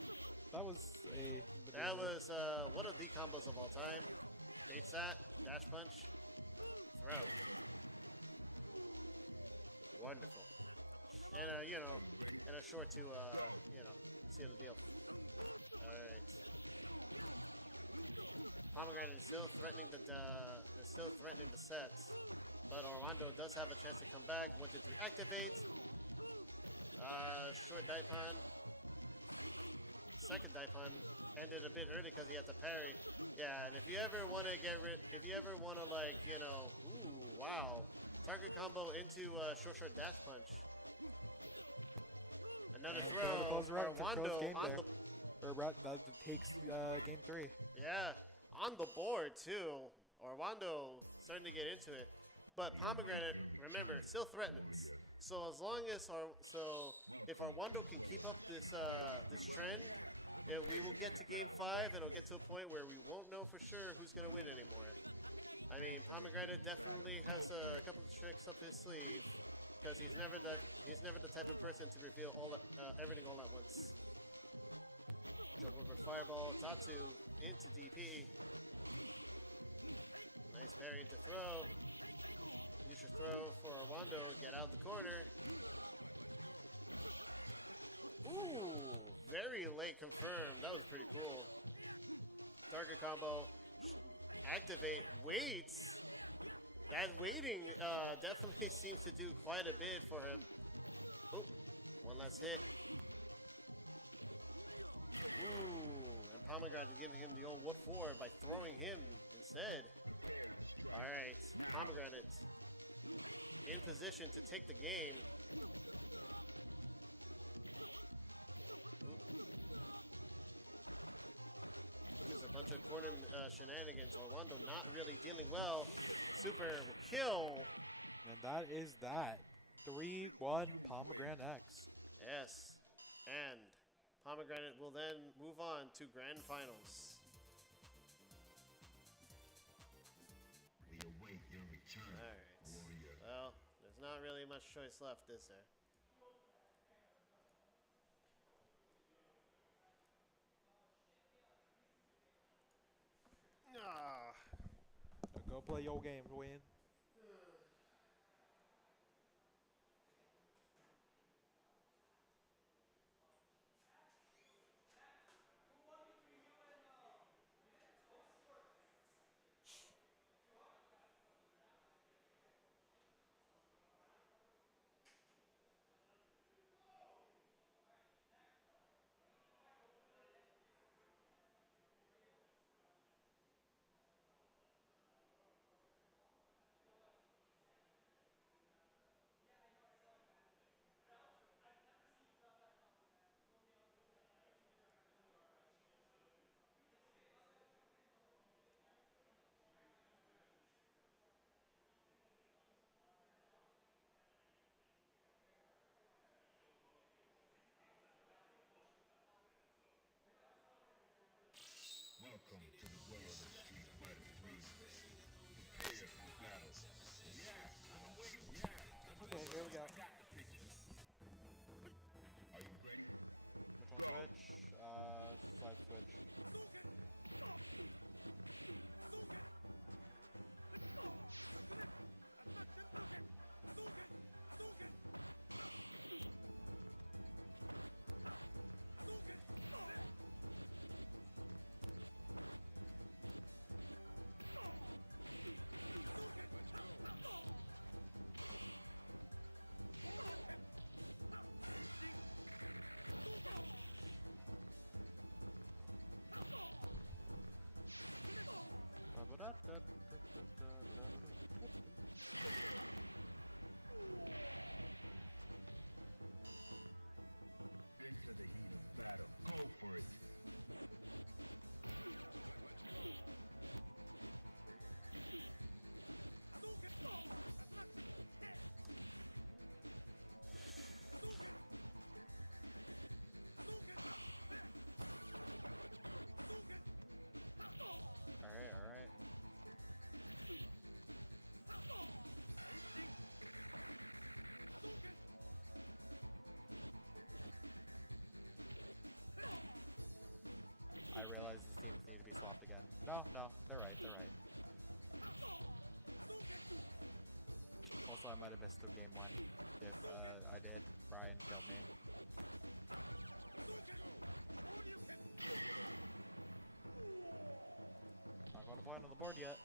That was a. That maneuver. was one of the combos of all time. Baits that, dash punch, throw. Wonderful. And and a short to seal the deal. All right. Pomegranate is still threatening the set, but Orlando does have a chance to come back. 1, 2, 3, activate. Short Daipon. Second Daipon ended a bit early because he had to parry. Yeah, and if you ever want to ooh, wow, target combo into short dash punch. Another And throw. to close round, to Arwando close game on there. the That takes game 3. yeah on the board too. Arwando starting to get into it, but Pomegranate, remember, still threatens. So as long as if Arwando can keep up this trend, we will get to game 5, and it'll get to a point where we won't know for sure who's going to win anymore. I mean, Pomegranate definitely has a couple of tricks up his sleeve, because he's never the type of person to reveal everything all at once. Jump over fireball, Tatsu into DP. Nice parry into throw. Neutral throw for Arwando. Get out of the corner. Ooh, very late confirmed. That was pretty cool. Target combo. Activate. Waits. That waiting definitely seems to do quite a bit for him. Oh, one last hit. Ooh, and Pomegranate giving him the old what for by throwing him instead. All right, Pomegranate in position to take the game. Oop. There's a bunch of corner shenanigans. Orlando not really dealing well. Super will kill. And that is that. 3-1 Pomegranate X. Yes, and Pomegranate will then move on to grand finals. We await your return, All right. warrior. Well, there's not really much choice left, is there? Play your game, Wayne. Welcome to the will of the Street Fighter 3. Prepare for battle. Yeah, I'm waiting. Yeah. Okay, here we go. Are you ready? Which one's which? Slide switch. Alright, alright. I realize these teams need to be swapped again. No, they're right, they're right. Also, I might have missed the game one. If I did, Brian killed me. Not going to point on the board yet.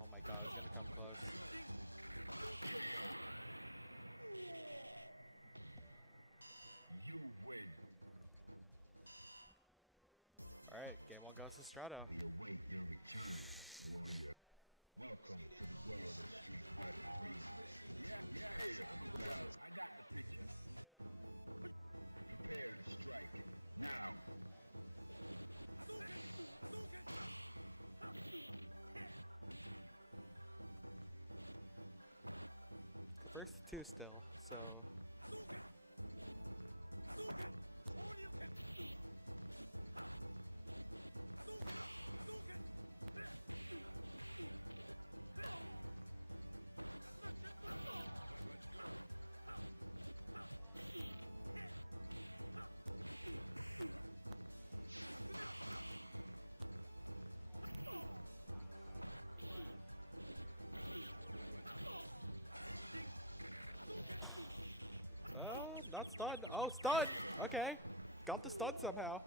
Oh my god, it's gonna come close. Alright, game one goes to Strato. The first two still, so got stunned. Oh, stun. Okay. Got the stun somehow.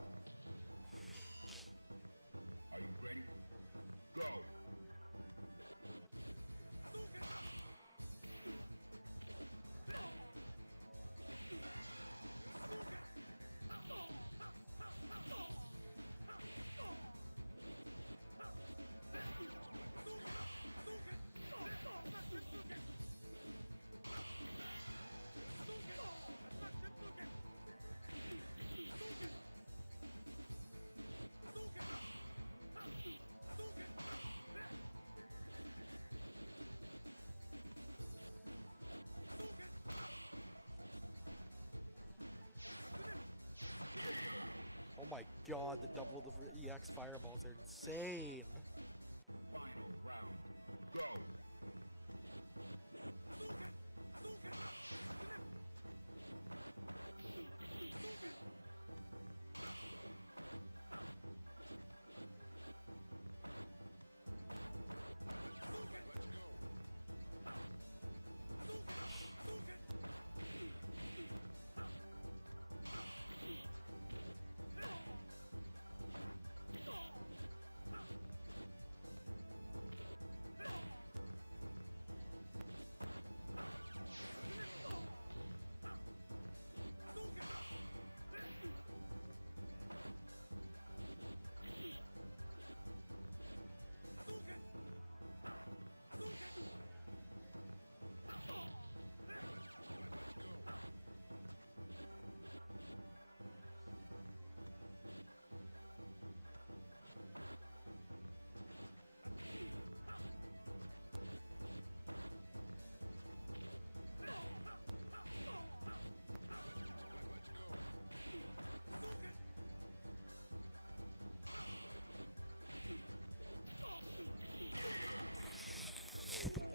Oh my god, the double the EX fireballs are insane.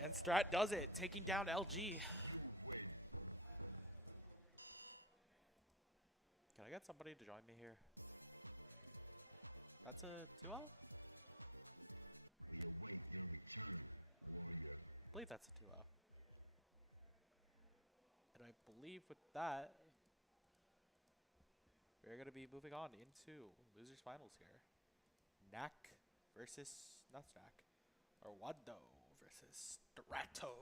And Strat does it, taking down LG. Can I get somebody to join me here? That's a 2-0? I believe that's a 2-0. And I believe with that, we're going to be moving on into losers finals here. Knack versus, not Knack, or Wando versus Strato.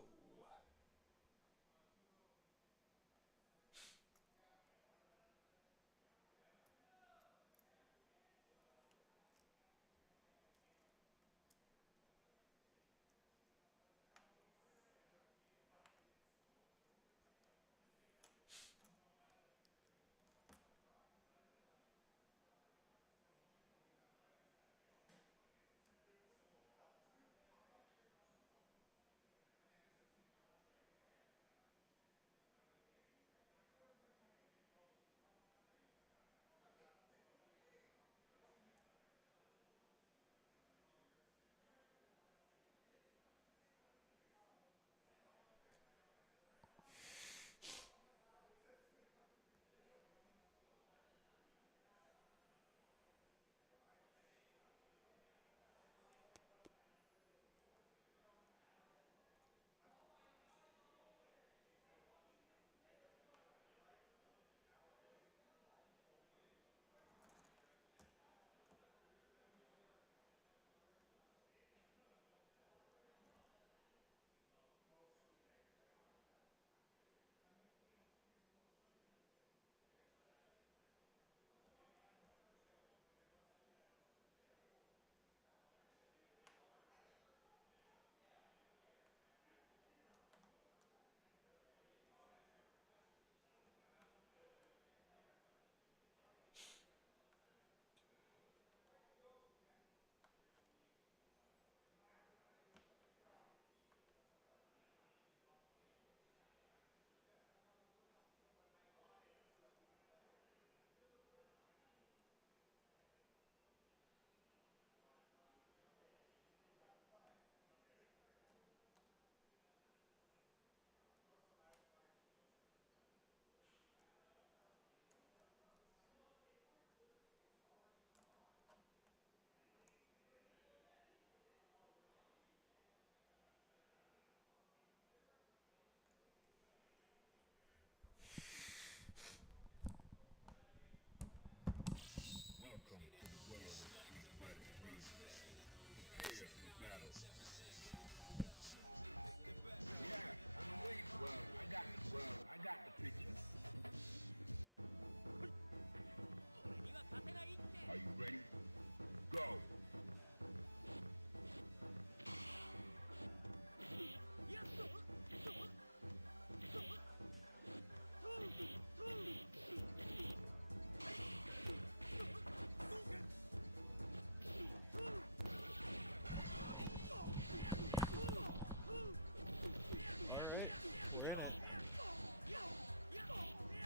We're in it.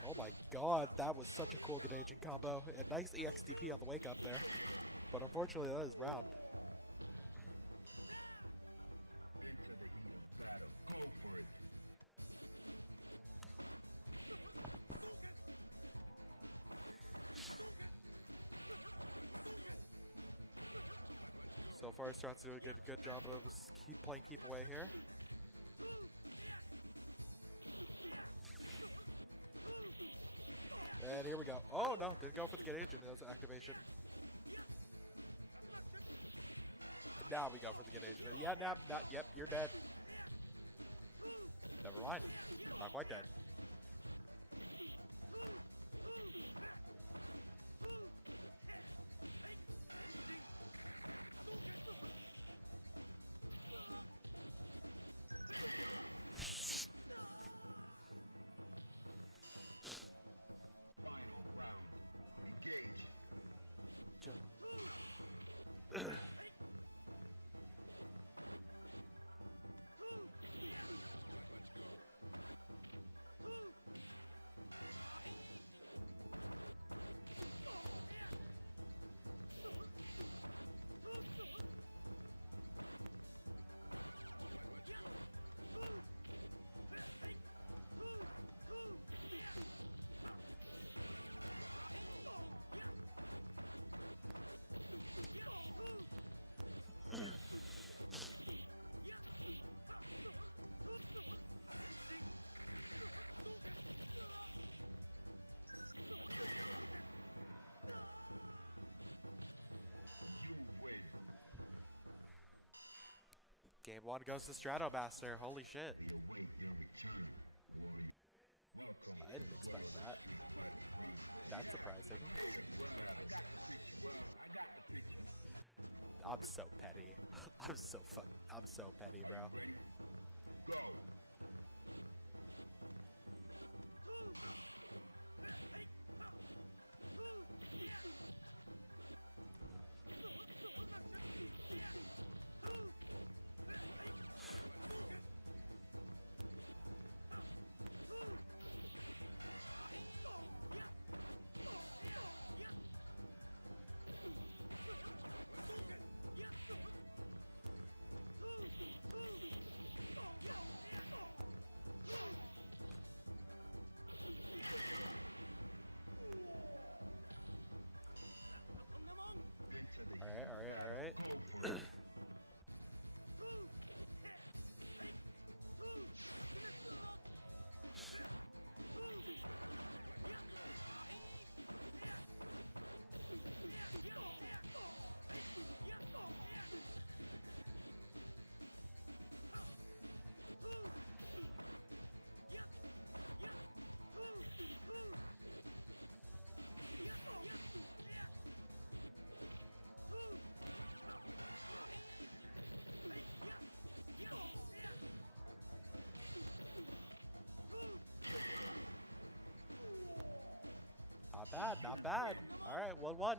Oh my god, that was such a cool good aging combo. A nice EXDP on the wake up there. But unfortunately, that is round. So far, Strat's doing a good job of keep away here. And here we go. Oh no, didn't go for the get agent. That was an activation. Now we go for the get agent. Yeah, yep, you're dead. Never mind. Not quite dead. Game 1 goes to Stratomaster. Holy shit. I didn't expect that. That's surprising. I'm so petty. I'm so petty, bro. Alright. Not bad. Alright, 1-1.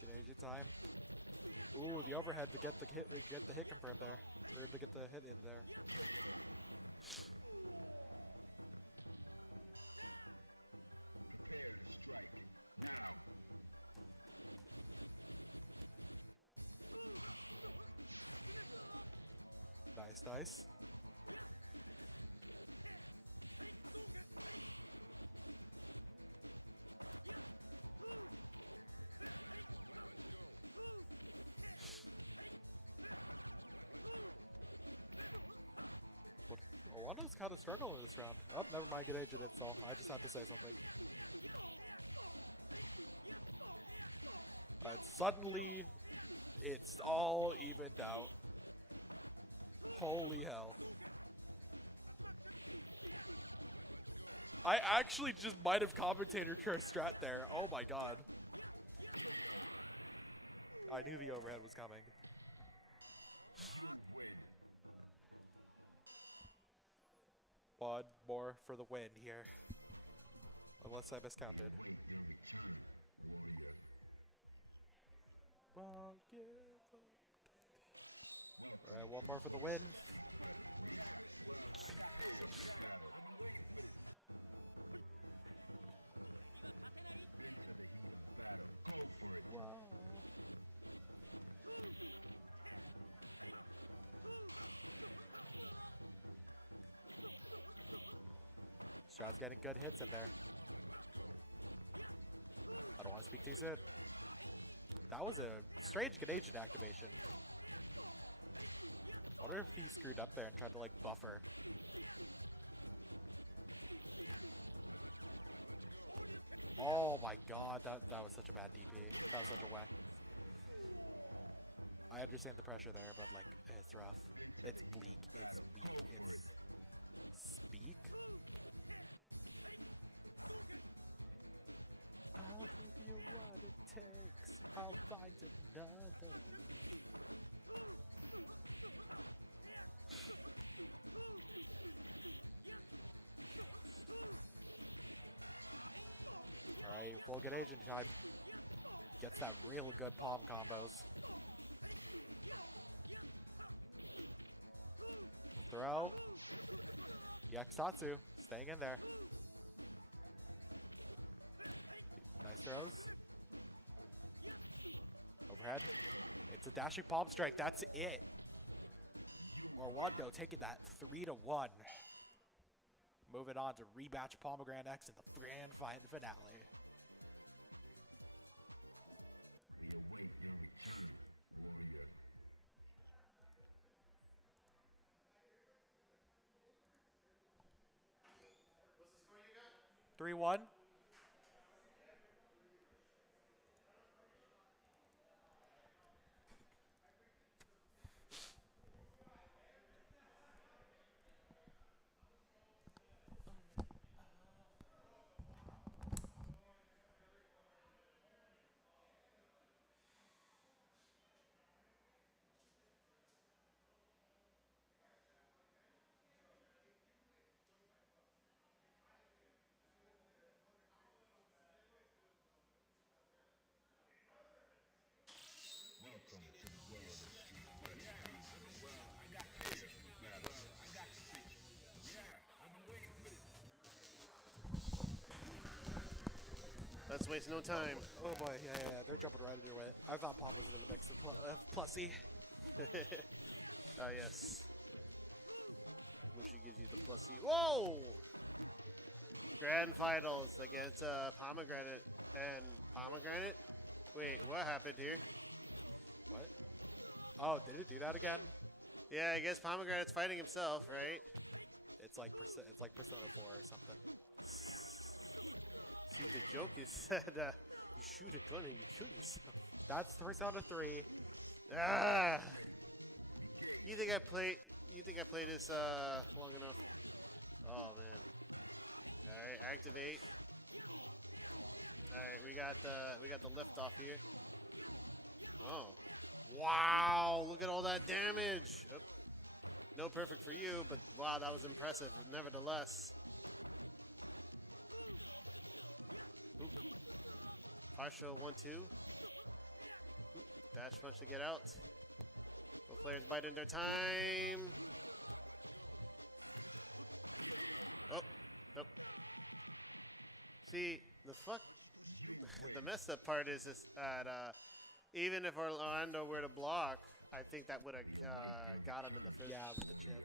Get agent time. Ooh, the overhead to get the hit confirmed there. Or to get the hit in there. Nice, nice. What? Owana's kind of struggling this round. Oh, never mind. Good agent install. I just had to say something. Alright, suddenly, it's all evened out. Holy hell. I actually just might have commentator curse strat there. Oh my god. I knew the overhead was coming. One more for the win here. Unless I miscounted. Alright, one more for the win. Wow. Strat's getting good hits in there. I don't want to speak too soon. That was a strange good agent activation. I wonder if he screwed up there and tried to like buffer. Oh my god, that was such a bad DP. That was such a whack. I understand the pressure there, but like, it's rough. It's bleak, it's weak, it's... Speak? I'll give you what it takes. I'll find another love. Alright, full good agent time. Gets that real good palm combos. The throw. Yakusatsu staying in there. Nice throws. Overhead. It's a dashing palm strike. That's it. Morwando taking that 3-1. Moving on to rematch Pomegranate X in the grand finale. What's the score you got? 3-1. Welcome to the world of street fighting. Well, I got players from Madison. I got to see. Yeah, I've been waiting for this. Let's waste no time. Oh boy, yeah, they're jumping right into it. I thought Pop was in the mix of Plussy. Yes. Mushi gives you the plussy. Whoa! Grand finals against Pomegranate and Pomegranate. Wait, what happened here? What? Oh, did it do that again? Yeah, I guess Pomegranate's fighting himself, right? It's like Persona 4 or something. See, the joke is that you shoot a gun and you kill yourself. That's Persona 3. Ah! You think I played this long enough? Oh man! All right, activate. All right, we got the lift off here. Oh, wow! Look at all that damage. Oh. No perfect for you, but wow, that was impressive. Nevertheless. Oop. Partial 1-2. Oop. Dash punch to get out. Both players bite in their time. Oh, nope. See, the messed up part is that Even if Orlando were to block, I think that would have got him in the first. Yeah, with the chip.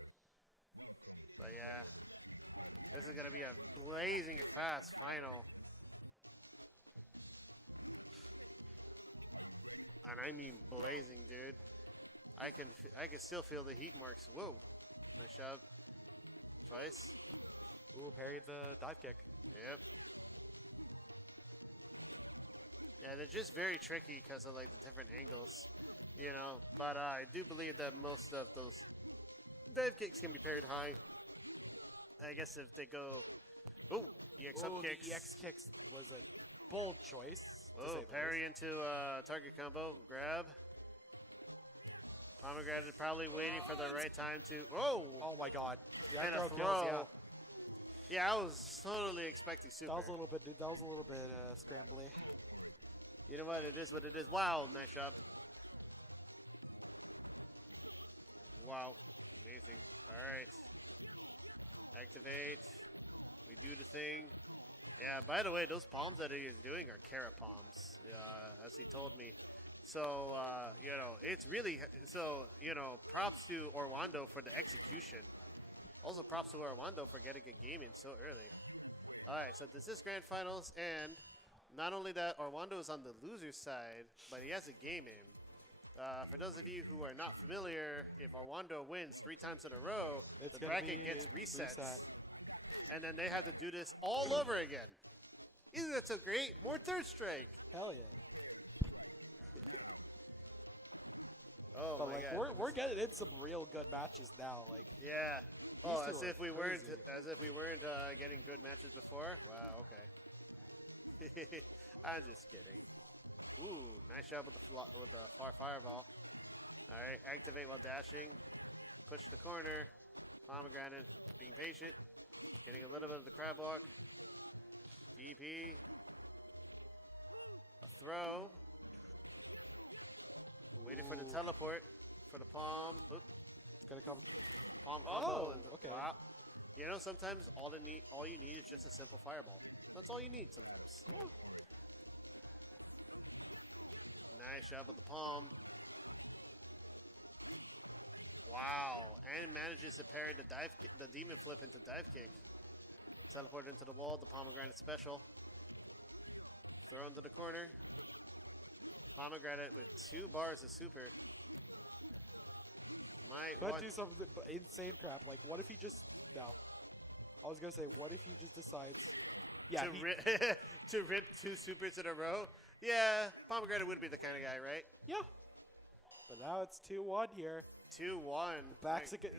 But yeah, this is gonna be a blazing fast final, and I mean blazing, dude. I can still feel the heat marks. Whoa, nice shove. Twice. Ooh, parried the dive kick. Yep. Yeah, they're just very tricky because of like the different angles, you know. But I do believe that most of those dive kicks can be parried high. I guess if they go, oh, EX up kicks. The EX kicks was a bold choice. to say Oh, the parry least. into target combo, grab. Pomegranate probably waiting for the right time to. Oh, Oh my god. Yeah, and a throw throw. kills, yeah. Yeah, I was totally expecting super. That was a little bit, dude. That was a little bit scrambly. You know what? It is what it is. Wow, nice job. Wow, amazing. All right, activate. We do the thing. Yeah. By the way, those palms that he is doing are carrot palms, as he told me. So you know, it's really so. You know, props to Orlando for the execution. Also, props to Orlando for getting a game in so early. All right, so this is Grand Finals, and not only that, Orlando is on the loser's side, but he has a game in. For those of you who are not familiar, if Orlando wins 3 times in a row, It's the gonna bracket be gets resets. reset. And then they have to do this all over again. Isn't that so great? More third strike. Hell yeah. Oh But my like god. we're getting in some real good matches now. Like Yeah. These Oh, two as are if we weren't crazy. getting good matches before. Wow. Okay. I'm just kidding. Ooh, nice job with the far fireball. All right, activate while dashing. Push the corner. Pomegranate being patient. Getting a little bit of the crab walk. DP. A throw. Waiting for the Ooh. teleport for the palm. Oop. it's gonna come. Palm combo. Oh, and okay. Wow. You know, sometimes all you need is just a simple fireball. That's all you need sometimes. Yeah. Nice job with the palm. Wow. And manages to parry the demon flip into dive kick. Teleport into the wall, the pomegranate special. Throw into the corner. Pomegranate with 2 bars of super. Could do some insane crap. Like, what if he just no? I was gonna say, what if he just decides? Yeah, to rip 2 supers in a row? Yeah, Pomegranate would be the kind of guy, right? yeah. But now it's 2-1 here. 2-1. Backs against.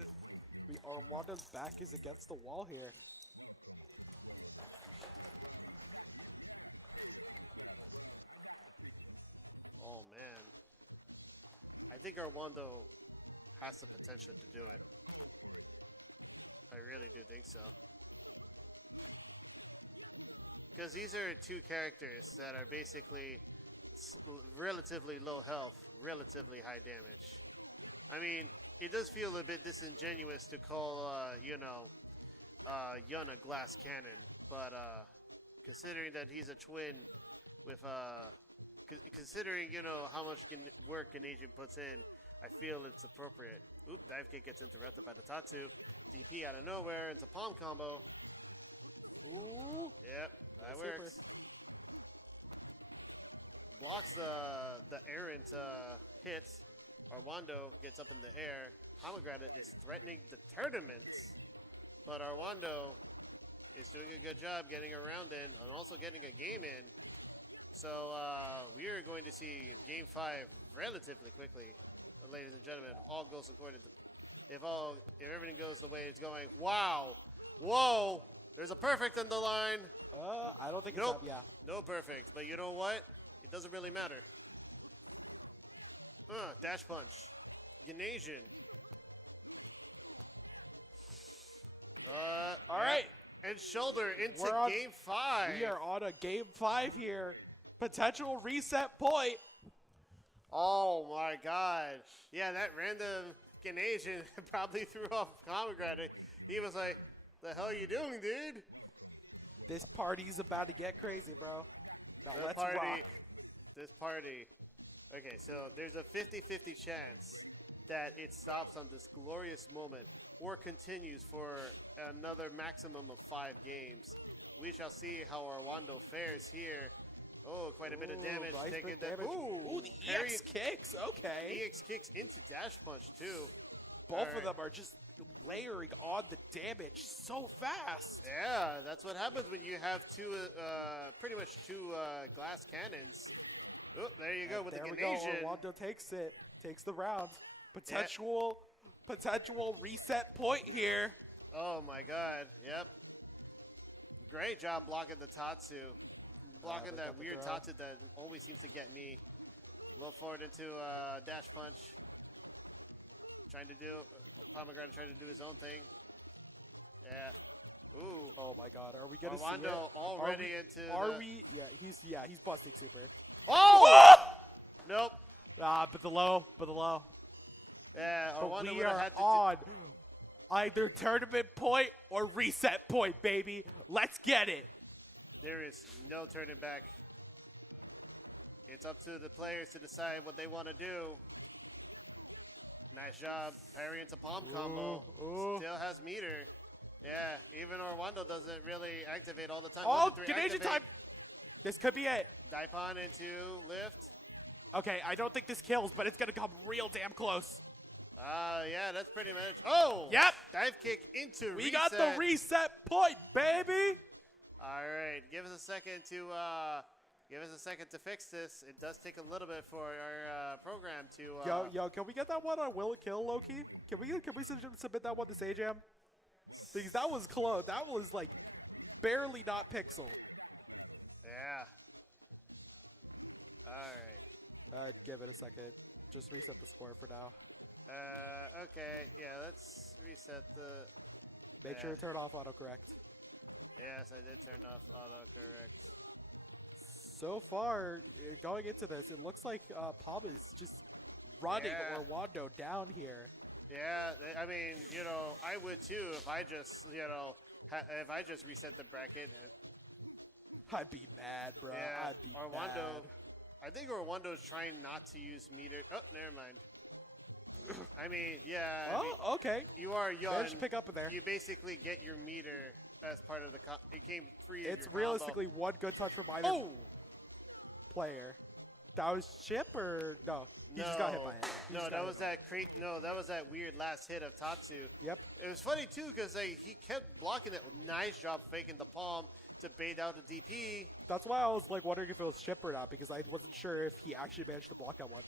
Armando's back is against the wall here. Oh, man. I think Armando has the potential to do it. I really do think so. Because these are 2 characters that are basically relatively low health, relatively high damage. I mean, it does feel a bit disingenuous to call, Yun a glass cannon, but considering that he's a twin with, considering, how much work Ganesian puts in, I feel it's appropriate. Oop, dive kick gets interrupted by the Tatsu. DP out of nowhere into palm combo. Ooh. Yep, that Super. works. Blocks the errant hits. Armando gets up in the air. Pomegranate is threatening the tournament. But Armando is doing a good job getting a round in and also getting a game in. So we are going to see Game 5 relatively quickly, ladies and gentlemen. All goes according to, if everything goes the way it's going. Wow, whoa! There's a perfect on the line. I don't think Nope. it's up. Yeah. No perfect, but you know what? It doesn't really matter. Dash punch, Ganesian. All yeah. right. And shoulder into We're on- Game 5. We are on a game 5 here. Potential reset point. Oh my god. Yeah, that random Ganesian probably threw off Pomegranate. He was like, the hell you doing, dude? This party's about to get crazy, bro. Now The let's party, rock. This party Okay, so there's a 50-50 chance that it stops on this glorious moment or continues for another maximum of 5 games. We shall see how Arwando fares here. Oh, quite a bit of damage. Nice Taking bit that. damage. Ooh, Ooh, the parry- EX kicks. Okay. EX kicks into dash punch too. Both Alright. of them are just layering on the damage so fast. Yeah, that's what happens when you have pretty much two glass cannons. Oh, there you go And with there the we go. Ganesian. Orlando takes the round. Potential reset point here. Oh my God! Yep. Great job blocking the Tatsu, blocking they that got the weird throw. Tatsu that always seems to get me. Low forward into dash punch. Trying to do Pomegranate trying to do his own thing. Yeah. Ooh. Oh my God, are we gonna see it? Armando already into. Are the- we? Yeah, he's busting super. Oh! Nope. But the low. Yeah, But Armando we would have are had to. on either tournament point or reset point, baby. Let's get it. There is no turning back. It's up to the players to decide what they want to do. Nice job. Parry into palm combo. ooh. Still has meter. Yeah, even Orlando doesn't really activate all the time. Oh, 1 to 3 Canadian activate. time. This could be it. Daipon into lift. Okay, I don't think this kills, but it's gonna come real damn close. Yeah, that's pretty much. Oh! Yep. Dive kick into We reset. got the reset point, baby. All right, give us a second to fix this. It does take a little bit for our program to. Yo, can we get that one on Will It Kill, Loki? Can we submit that one to Sajam? Because that was close. That was like barely not pixel. Yeah. All right. Give it a second. Just reset the score for now. Okay. Yeah, let's reset the. Make sure to turn off autocorrect. Yes, I did turn off autocorrect. So far, going into this, it looks like Palm is just running Yeah. Orlando down here. Yeah, I mean, I would too if I just, if I just reset the bracket. I'd be mad, bro. Yeah, I'd be Orlando. mad. I think Orlando's trying not to use meter. Oh, never mind. I mean, yeah. I mean, Oh, okay. you are young. Managed to pick up in there. You basically get your meter as part of the. It came free. Of It's your combo. realistically one good touch from either Oh. player. That was Chip or no? He just got hit by it. He No, just got that hit was by it. that was that weird last hit of Tatsu. Yep. It was funny too because he kept blocking it. Nice job faking the palm to bait out the DP. That's why I was like wondering if it was Chip or not because I wasn't sure if he actually managed to block that one.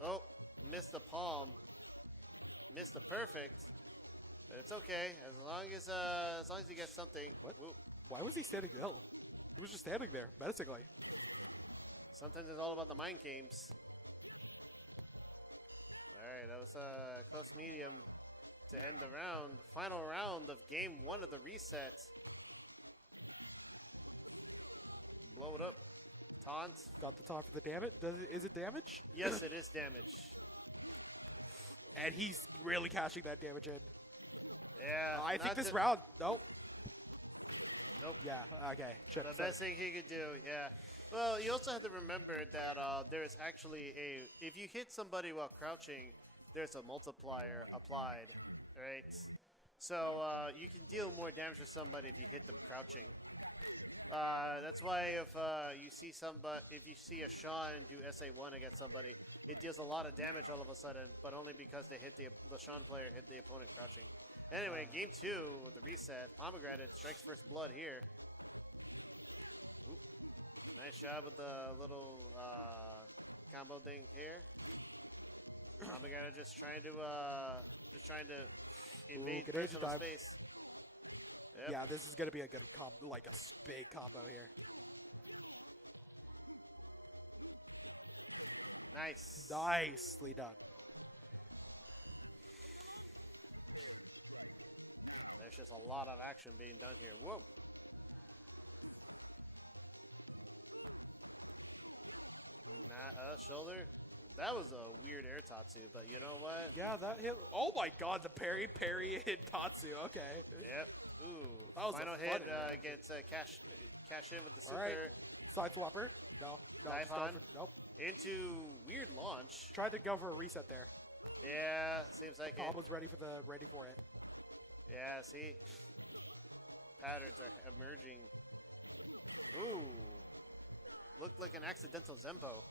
Oh, missed the palm. Missed the perfect. But it's okay as long as he gets something. What? Whoop. Why was he standing still? He was just standing there menacingly. Sometimes it's all about the mind games. All right, that was a close medium to end the round. Final round of game 1 of the reset. Blow it up. Taunt. Got the taunt for the damage. Is it damage? Yes, it is damage. And he's really cashing that damage in. Yeah. I think not this to- round. Nope. Nope. Yeah. Okay. Chip. The sorry. best thing he could do, yeah. Well, you also have to remember that there is actually if you hit somebody while crouching, there's a multiplier applied, right? So you can deal more damage to somebody if you hit them crouching. That's why if you see a Sean do SA1 against somebody, it deals a lot of damage all of a sudden, but only because they hit the Sean player hit the opponent crouching. Anyway, game 2, the reset. Pomegranate strikes first blood here. Oop. Nice job with the little combo thing here. Pomegranate just trying to invade good age personal dive. space. Yep. Yeah, this is gonna be a good big combo here. Nice. Nicely done. There's just a lot of action being done here. Whoa. Shoulder. That was a weird air Tatsu, but you know what? Yeah, that hit. Oh my God, the parry in Tatsu. Okay. Yep. Ooh. That was a Final fun hit interaction. gets cash in with the super. All right. Side swapper. No. Dive just going on. Nope. into weird launch. Tried to go for a reset there. Yeah, seems like Bob it. was ready for it. Yeah, see? Patterns are emerging. Ooh. Looked like an accidental Zempo.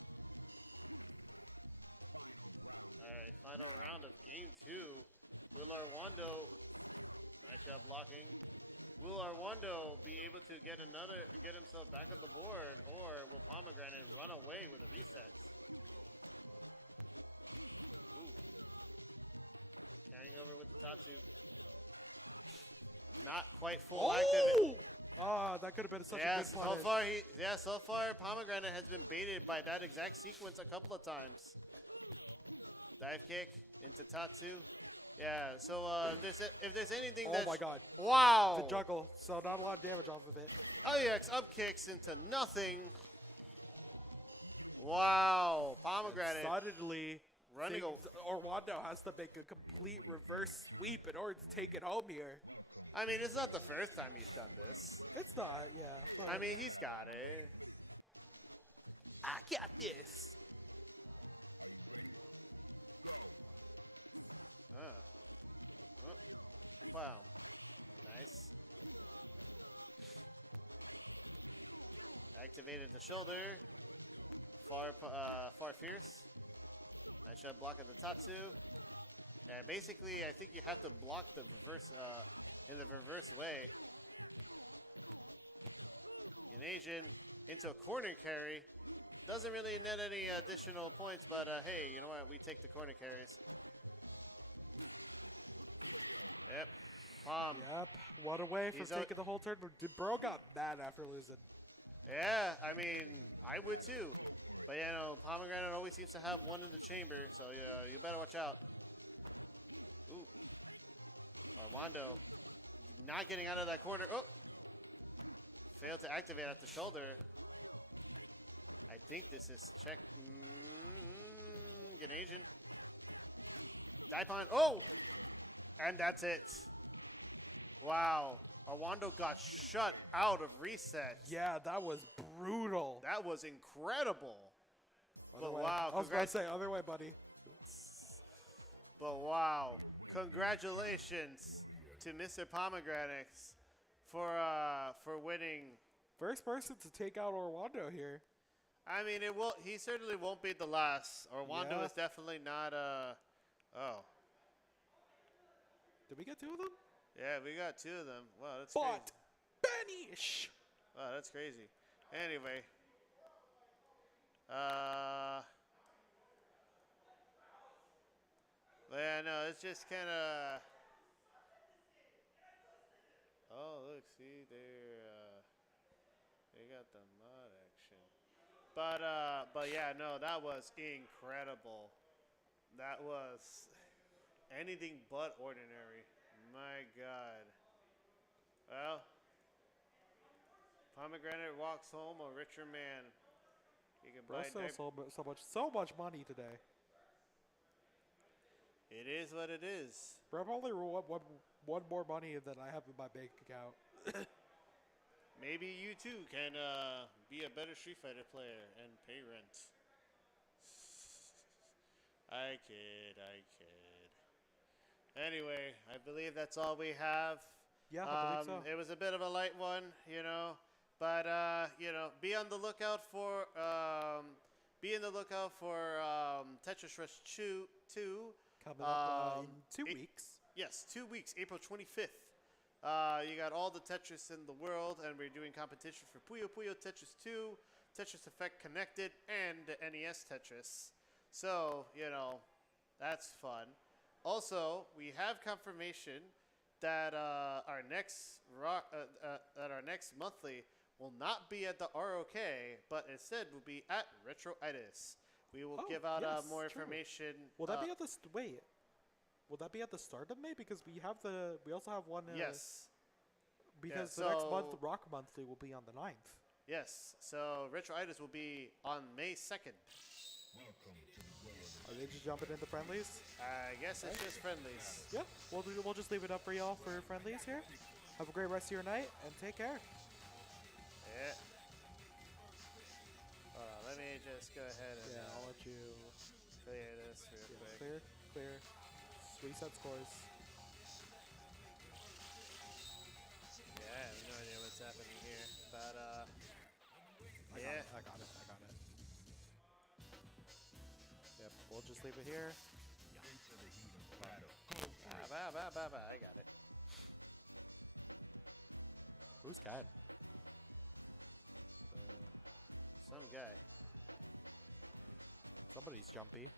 Alright, final round of game 2. Will Arwando, nice job blocking. Will Arwando be able to get himself back on the board, or will Pomegranate run away with a reset? Ooh. Carrying over with the Tatsu. Not quite full active. Ah, that could have been such a Yeah, good punish. so far Pomegranate has been baited by that exact sequence a couple of times. Dive kick into Tatsu. Yeah, so if there's anything Oh that's... my god. Wow! The juggle, so not a lot of damage off of it. OUX up kicks into nothing. Wow, Pomegranate. Suddenly, Running Orlando has to make a complete reverse sweep in order to take it home here. I mean, it's not the first time he's done this. It's not, yeah. But I mean, he's got it. I got this. Bam. Nice. Activated the shoulder. Far fierce. Nice shot block at the Tatsu. And basically, I think you have to block the reverse in the reverse way. Asian into a corner carry. Doesn't really net any additional points, but hey, you know what? We take the corner carries. Yep. Pom. Yep. What away from He's out- taking the whole turn. Bro got mad after losing. Yeah, I mean, I would too. But, you know, Pomegranate always seems to have one in the chamber, so you better watch out. Ooh. Arwando not getting out of that corner. Oh! Failed to activate at the shoulder. I think this is check. Ganasian. Daipon. Oh! And that's it. Wow. Arwando got shut out of reset. Yeah, that was brutal. That was incredible. Other But way. wow, I was about to say, other way, buddy. But wow. Congratulations to Mr. Pomegranate for winning. First person to take out Orlando here. I mean, he certainly won't be the last. Arwando Yeah. is definitely not oh. Did we get two of them? Yeah, we got two of them. Wow, that's But crazy. Banish. Wow, that's crazy. Anyway. Yeah, no, it's just kind of. Oh, look, see, they got the mod action. But yeah, no, that was incredible. That was anything but ordinary. My God. Well, Pomegranate walks home a richer man. He can Bro buy still so much money today. It is what it is. Bro, probably one more money than I have in my bank account. Maybe you too can be a better Street Fighter player and pay rent. I kid. Anyway, I believe that's all we have. Yeah, I believe so. It was a bit of a light one, you know, but you know, be on the lookout for Tetris Rush 2. Coming up in 2 it- weeks. Yes, 2 weeks, April 25th. You got all the Tetris in the world, and we're doing competition for Puyo Puyo Tetris 2, Tetris Effect Connected, and the NES Tetris. So, you know, that's fun. Also, we have confirmation that our next monthly will not be at the ROK, but instead will be at Retroitis. We will Oh, give out yes, more true. information. Will that be at the wait? Will that be at the start of May? Because we also have one. Yes. Because Yeah, the next month, so- Rock Monthly will be on the 9th. Yes. So Retroitis will be on May 2nd. Are they just jumping into friendlies? I guess it's just friendlies. Yeah, we'll just leave it up for y'all for friendlies here. Have a great rest of your night and take care. Yeah. let me just go ahead and Yeah, I'll let you. clear this real Yeah, quick. clear, clear. Reset scores. Yeah, I have no idea what's happening here, but I got it. Yep, we'll just leave it here. Into the heat of battle. I got it. Who's Ken? Some guy. Somebody's jumpy.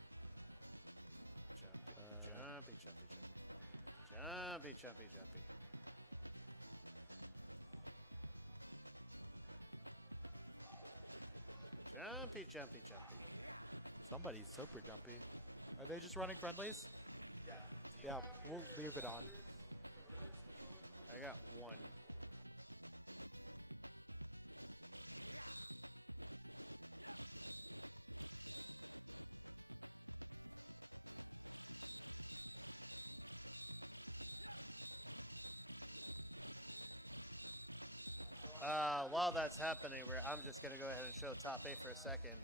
Jumpy. Jumpy. Jumpy. Somebody's super jumpy. Are they just running friendlies? Yeah, we'll leave it on. I got one. While that's happening, I'm just going to go ahead and show top 8 for a second.